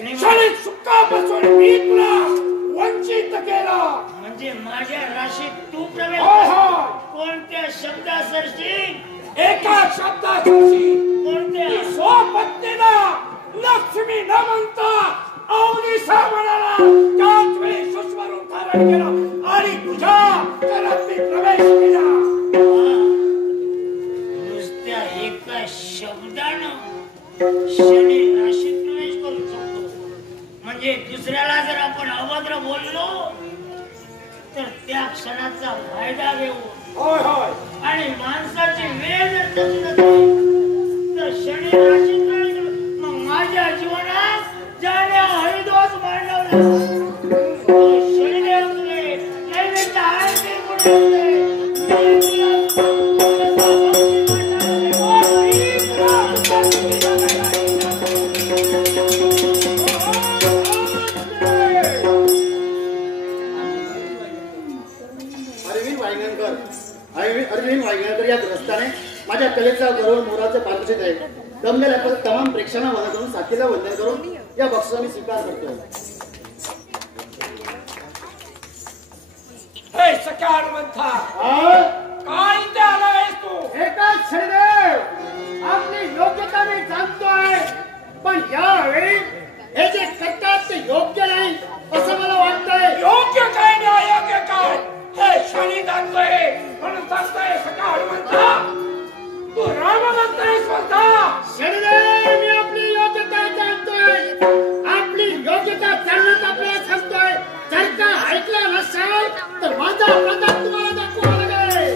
क्षणिक सुखापासून मी तुला वंचित केलं. म्हणजे माझ्या राशीत तू प्रवेश कोणत्या शब्दासरशी? एका शब्दासरशी. कोणत्या? स्वपत्नीला लक्ष्मी न म्हणता अवनी म्हणाला. त्याच वेळी सुस्वरूप धारण केला आणि तुझ्या घरात मी प्रवेश केला. नुसत्या एका शब्दानं शनी राशीत प्रवेश करू शकतो. म्हणजे दुसऱ्याला जर आपण अभद्र बोललो तर त्या क्षणाचा फायदा घेऊन आणि माणसाची वेळ जर तशी नसली तर शनी राशीत प्रवेश. मग माझ्या जीवनात ज्याने हरिद्वास मांडवला शनिदेव तुले नैवेद्य आरती पुढे अरविंद वायगणकर या ग्रस्ताने माझ्या कलेचा गौरव मोराचे पारितोषिक आहे. दमलेल्या तमाम प्रेक्षकांना वंदन करून साथीला वंदन करून या बक्षिसाचा मी स्वीकार करतो. हे सख्या हनुमंता, काय इथे आलायस तू? एकाच क्षणदेव आपली योग्यता मी जाणतोय, पण यावेळी हे जे करतात ते योग्य नाही असं मला वाटतंय. योग्य काय आणि अयोग्य काय हे शनी जाणतोय. म्हणून सांगतोय सख्या हनुमंता, तू राम म्हणतोय स्वतः. क्षणदेव मी आपली योग्यता जाणतोय, आपली योग्यता जाणत आपल्याला सांगतोय. जर का ऐकलं नसेल तर माझा प्रताप तुम्हाला दाखवावा लागेल.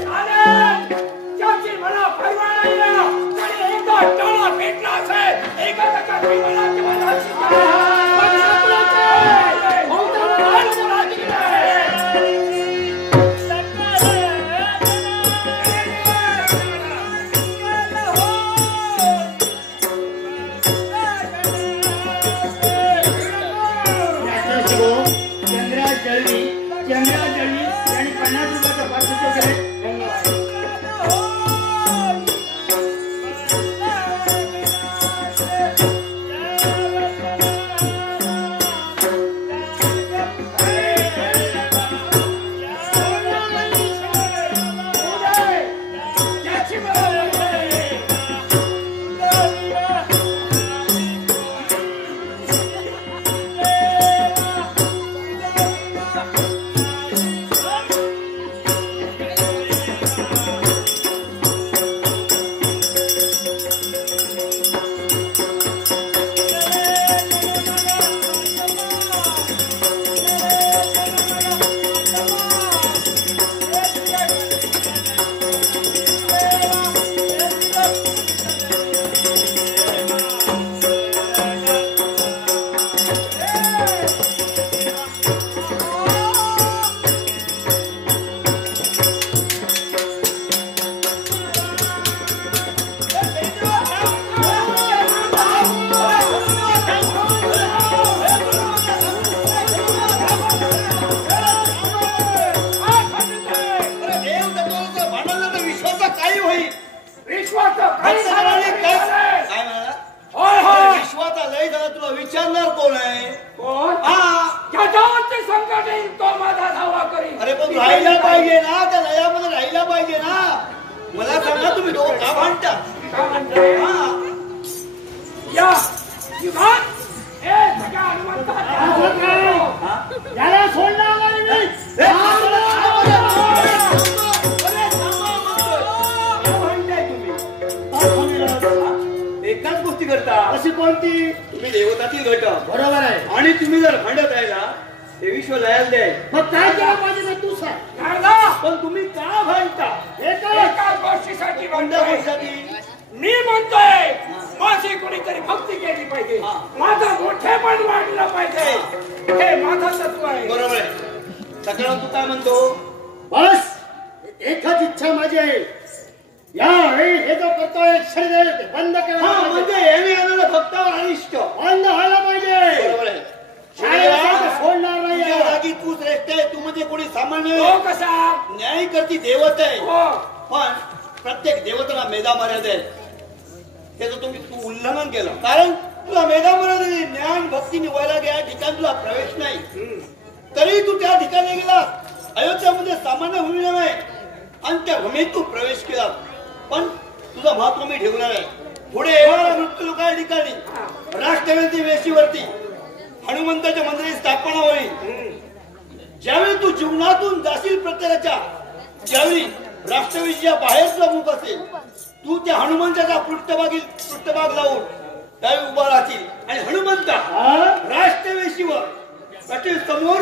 त्याची मला परवा नाही ना. तरी एकदा टाळा भेटला असेल एका टक्का मला किंवा विचारणार कोण आहे? त्याच्यावरती संकट येईल तो माझा धावा करील. अरे पण राहिला पाहिजे ना, त्या लयामध्ये राहिला पाहिजे ना. मला सांगा तुम्ही दोघं का भांडता? या युगात हे सगळ्या हनुमंता याला सोडणार नाही मी. तुम्ही देवतातील घटक बरोबर आहे. आणि तुम्ही जर भांडत आहे ना हे विश्व लयाल दे. मग काय केलं पाहिजे ते तू सांग. नारदा, पण तुम्ही का भांडता? एकाच गोष्टीसाठी कोणत्या म्हणतोय. गोष्टीसाठी? मी म्हणतोय माझी कोणीतरी भक्ती केली पाहिजे, हा. माझा मोठेपण वाढलं पाहिजे. हे माझं तत्व आहे. बरोबर आहे. सकाळ तू काय म्हणतो? बस एकच इच्छा माझी आहे. या हे जो करतोय शरीर ते बंद हा, केला म्हणजे येणे येणारा फक्त अनिष्ट बंद व्हायला पाहिजे. बरोबर आहे. शाळेला सोडणार नाही. तुझ्या जागी तू श्रेष्ठ आहे. तू म्हणजे कोणी सामान्य तो कसा? न्याय करती देवत आहे. हो. पण प्रत्येक देवतेला मेधा मर्यादा आहे. त्याचं तू उल्लंघन केलं. कारण तुला मेधा मर्यादा ज्ञान भक्ती निवडायला गेल्या ठिकाणी तुला प्रवेश नाही. तरी तू त्या ठिकाणी गेला. अयोध्यामध्ये सामान्य भूमी आहे आणि त्या भूमीत तू प्रवेश केला. पण तुझं महत्व मी ठेवणार आहे. पुढे येणारा मृत्यू लोक या ठिकाणी राष्ट्रवेदी वेशीवरती हनुमंताच्या मंदिराची स्थापना होईल. ज्यावेळी तू जीवनातून जाशील प्रत्येकाच्या, ज्यावेळी राष्ट्रवेदीच्या बाहेरचा मुख असेल, तू त्या हनुमंताचा पृष्ठभाग लावून त्यावेळी उभा राहतील आणि हनुमंता राष्ट्रवेशीवर समोर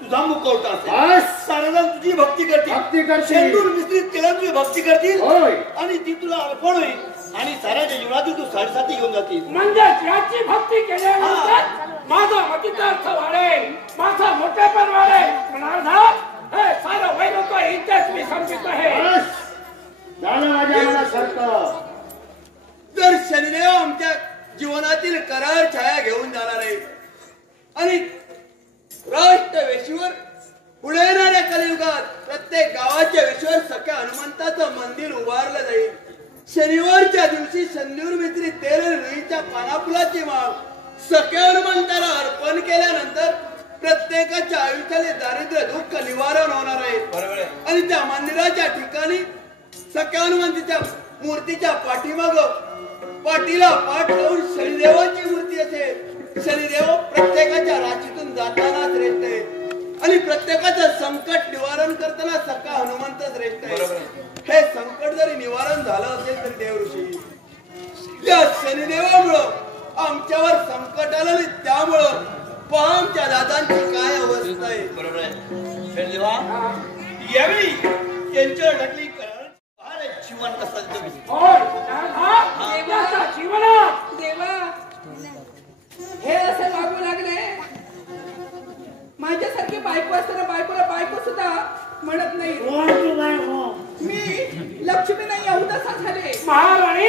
तुझा मुखवटा असेल. साधारण तुझी भक्ती करतील. शेंदूर मिश्रित केला तुझी भक्ती करतील आणि ती तुला अर्पण होईल आणि साऱ्याच्या जीवनातील तू साडेसाती घेऊन जातील. म्हणजे याची भक्ती केल्यानंतर माझा मतितार्थ वाढेल, माझा मोठेपण वाढेल. नारदा, हे सारं वैलोक इथेच मी समजत आहे. झालं माझ्या मनासारखं. तर शनिदेव आमच्या जीवनातील करार छाया घेऊन जाणार आहे आणि राष्ट्रवेशीवर पुढे येणाऱ्या कलियुगात प्रत्येक गावाच्या वेशीवर सख्या हनुमंताचं मंदिर उभारलं जाईल. शनिवारच्या दिवशी शंदूर मित्री तेल रुईच्या पानाफुलाची माळ सख्या हनुमंताला अर्पण केल्यानंतर प्रत्येकाच्या आयुष्याले दारिद्र्य दुःख निवारण होणार आहे. आणि त्या मंदिराच्या ठिकाणी सख्या हनुमंतीच्या मूर्तीच्या पाठीमाग पाठीला पाठ लावून शनिदेवाची मूर्ती असेल. शनिदेव प्रत्येकाच्या राशीतून जाताना श्रेष्ठ आहे आणि प्रत्येकाचं संकट निवारण करताना सखा हनुमंत श्रेष्ठ आहे. हे संकट जरी निवारण झालं असेल तरी देव ऋषी या शनिदेवामुळं आमच्यावर संकट आलं नाही. त्यामुळं पहा आमच्या दादांची काय अवस्था आहे. बरोबर आहे. शनिदेवा, यावेळी त्यांच्या ढकली जीवन कसं जीवनात देवा, हे असं लागू लागले. माझ्यासारखी बायको असताना बायकोला बायको सुद्धा म्हणत नाही. मी लक्ष्मी नाही आहोत असा झाले. महाराणी,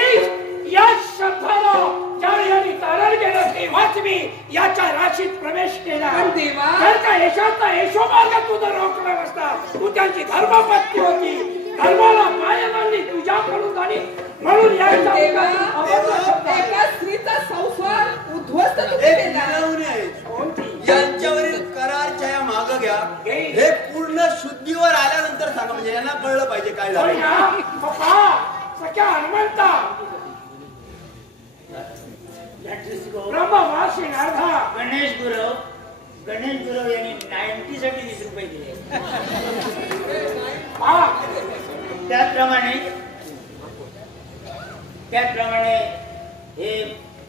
या शब्दाला ज्यावेळी यांनी तारण केलं तेव्हाच मी याच्या राशीत प्रवेश केला. पण देवा, जर का यशाचा यशोमार्ग तुझा रोखला नसता, तू त्यांची धर्मपत्नी होती. धर्माला पाय मानली तुझ्याकडून झाली म्हणून एका स्त्रीचा संसार उद्ध्वस्त तुम्ही केला. यांच्यावरील करार छाया माग घ्या. हे पूर्ण शुद्धीवर आल्यानंतर सांगा, म्हणजे यांना कळलं पाहिजे काय झालं. सख्या हनुमंता, ब्रह्मवासी नारदा, गणेश गुरव यांनी 90 साठी 20 रुपये दिले. त्याचप्रमाणे हे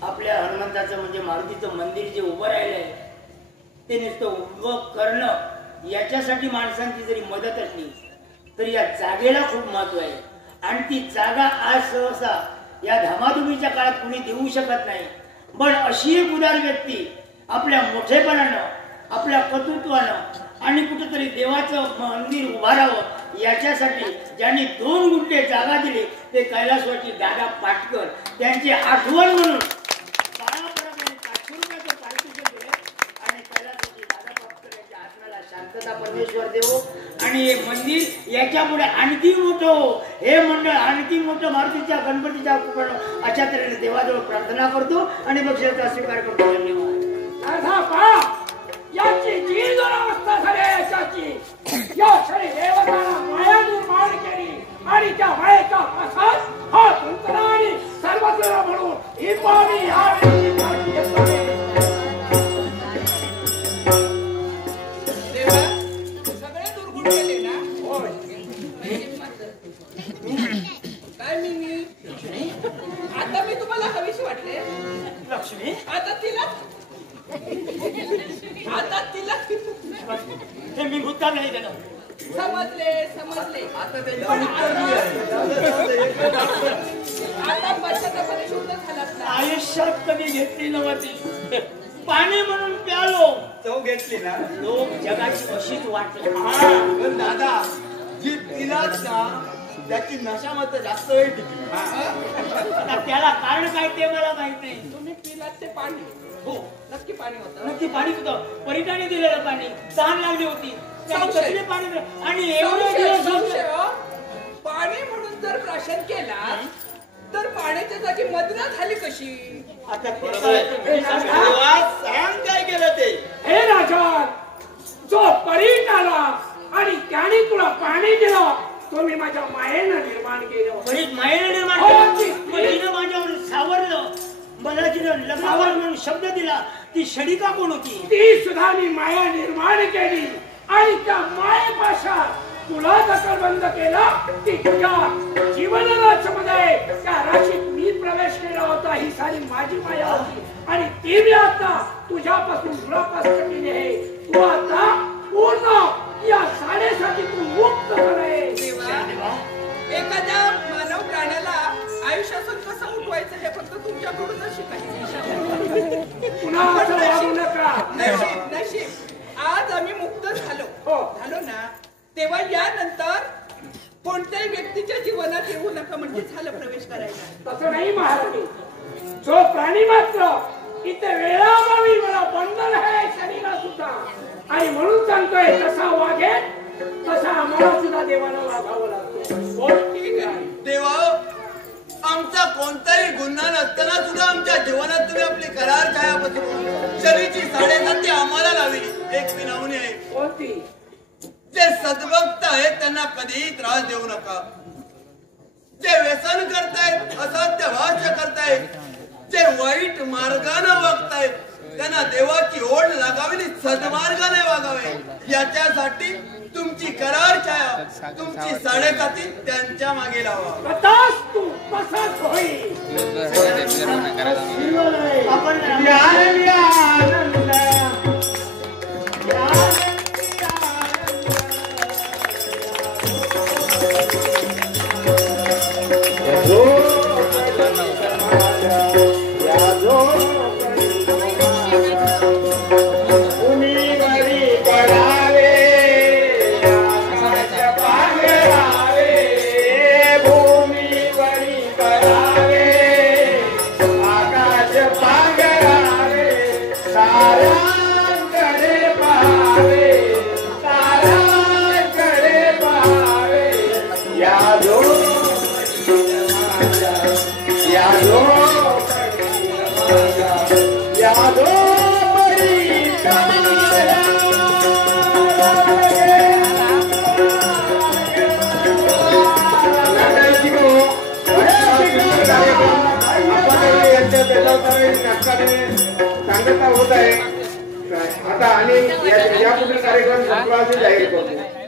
आपल्या हनुमंताचं म्हणजे मारुतीचं मंदिर जे उभं राहिलंय ते नुसतं उभं करणं याच्यासाठी माणसांची जरी मदत असली तरी या जागेला खूप महत्व आहे. आणि ती जागा आज सहसा या धामाधुमीच्या काळात कुणी देऊ शकत नाही. पण अशी एक उदार व्यक्ती आपल्या मोठेपणानं, आपल्या कर्तृत्वानं आणि कुठेतरी देवाचं मंदिर उभारावं याच्यासाठी ज्यांनी 2 गुंठे जागा दिली ते कैलासवासी दादा पाटकर, त्यांची आठवण म्हणून 500 रुपयाचं पारितोषिक दिले. आणि कैलासवासी दादा पाटकर यांच्या आत्म्याला शांतता परमेश्वर देवो आणि हे मंदिर याच्या पुढे आणखी मोठं हो, हे मंडळ आणखी मोठं मारुतीच्या गणपतीच्या कृपेनं अशा तऱ्हेने देवाजवळ प्रार्थना करतो आणि बक्षिसाचा स्वीकार करतो. धन्यवाद. याची जी दुरावस्था झाली याच्याची, या श्री देवताला माया निर्माण केली आणि त्या मायेचा प्रसाद हा तुमचा आणि सर्वत्र म्हणून ही पाणी यावेळी देवा, सगळे दुर्गुण केले ना. काय मी आता मी तुम्हाला हवीशी वाटले. लक्ष्मी, आता मी मुद्दाम नाही केलं. समजले समजले. आता पण आता पश्चातापाने शुद्ध झालात ना. आयुष्यात कधी घेतली नव्हती. पाणी म्हणून प्यालो. चव घेतली ना. लोक जगाची अशीच वाटली. पण दादा जी पिलाच ना त्याची नशा मात्र जास्त वेळ टिकली. आता त्याला कारण काय ते मला माहित नाही. तुम्ही पिलात ते पाणी. हो नक्की पाणी होतं. नक्की पाणी होतं. परिटाने दिलेलं पाणी. तहान लागली होती. त्याने संशय. कसले पाणी दिलं. आणि एवढे संशय, दिवस संशय, हो. पाणी म्हणून जर प्राशन केला तर पाण्याच्या जागी मदना झाली कशी? आता सांग काय केलं ते. हे राजा, जो परीट आला आणि त्याने तुला पाणी दिलं तो मी माझ्या मायेनं निर्माण केलं. बरीच मायेने निर्माण हो, केलं. ती- मग तिनं माझ्यावर सावरलं. मला तिनं लग्नावर म्हणून शब्द दिला. ती शडिका कोण होती? ती सुद्धा मी माया निर्माण केली आणि त्या मायेपाशा तुला दखलबंद केला की तुझ्या जीवनराशमध्ये त्या राशीत मी प्रवेश केला होता. ही सारी माझी माया होती आणि ती मी आता तुझ्यापासून दुरापास केली आहे. तू आता पूर्ण या साडेसाठी तू मुक्त झाले. देवा, एखाद्या मानव प्राण्याला आयुष्यातून कसं उठवायचं हे फक्त तुमच्याकडूनच शिकायचं. पुन्हा असं वागू नका. नशीब नशीब आज आम्ही मुक्त झालो ना. तेव्हा यानंतर कोणत्याही व्यक्तीच्या जीवनात येऊ नका म्हणजे झालं प्रवेश करायला. तसं नाही महाराणी. जो प्राणी मात्र इथे वेळाभावी मला बंधन आहे शरीरा सुद्धा आणि म्हणून सांगतोय तसा वागेल तसा आम्हाला सुद्धा देवाला वागावं लागतो. ठीक आहे. देवा आमचा कोणताही गुन्हा नसताना सुद्धा आमच्या जीवनात तुम्ही आपली करार छाया पसरून शरीची 7.5 आम्हाला लावली. एक विनवणी आहे. कोणती? जे सद्भक्त आहेत त्यांना कधीही त्रास देऊ नका. जे व्यसन करतायत, असाध्य भाष्य करतायत, जे वाईट मार्गाने वागतायत त्यांना देवाची ओढ लागावी, सद्मार्गाने वागावे. याच्यासाठी तुमची करार छाया, तुमची 7.5 त्यांच्या मागे लावा. तसाच तू तसाच होईल. आपण सांगता होत आहे आता आणि या पुढील कार्यक्रम संपला असे जाहीर करतो.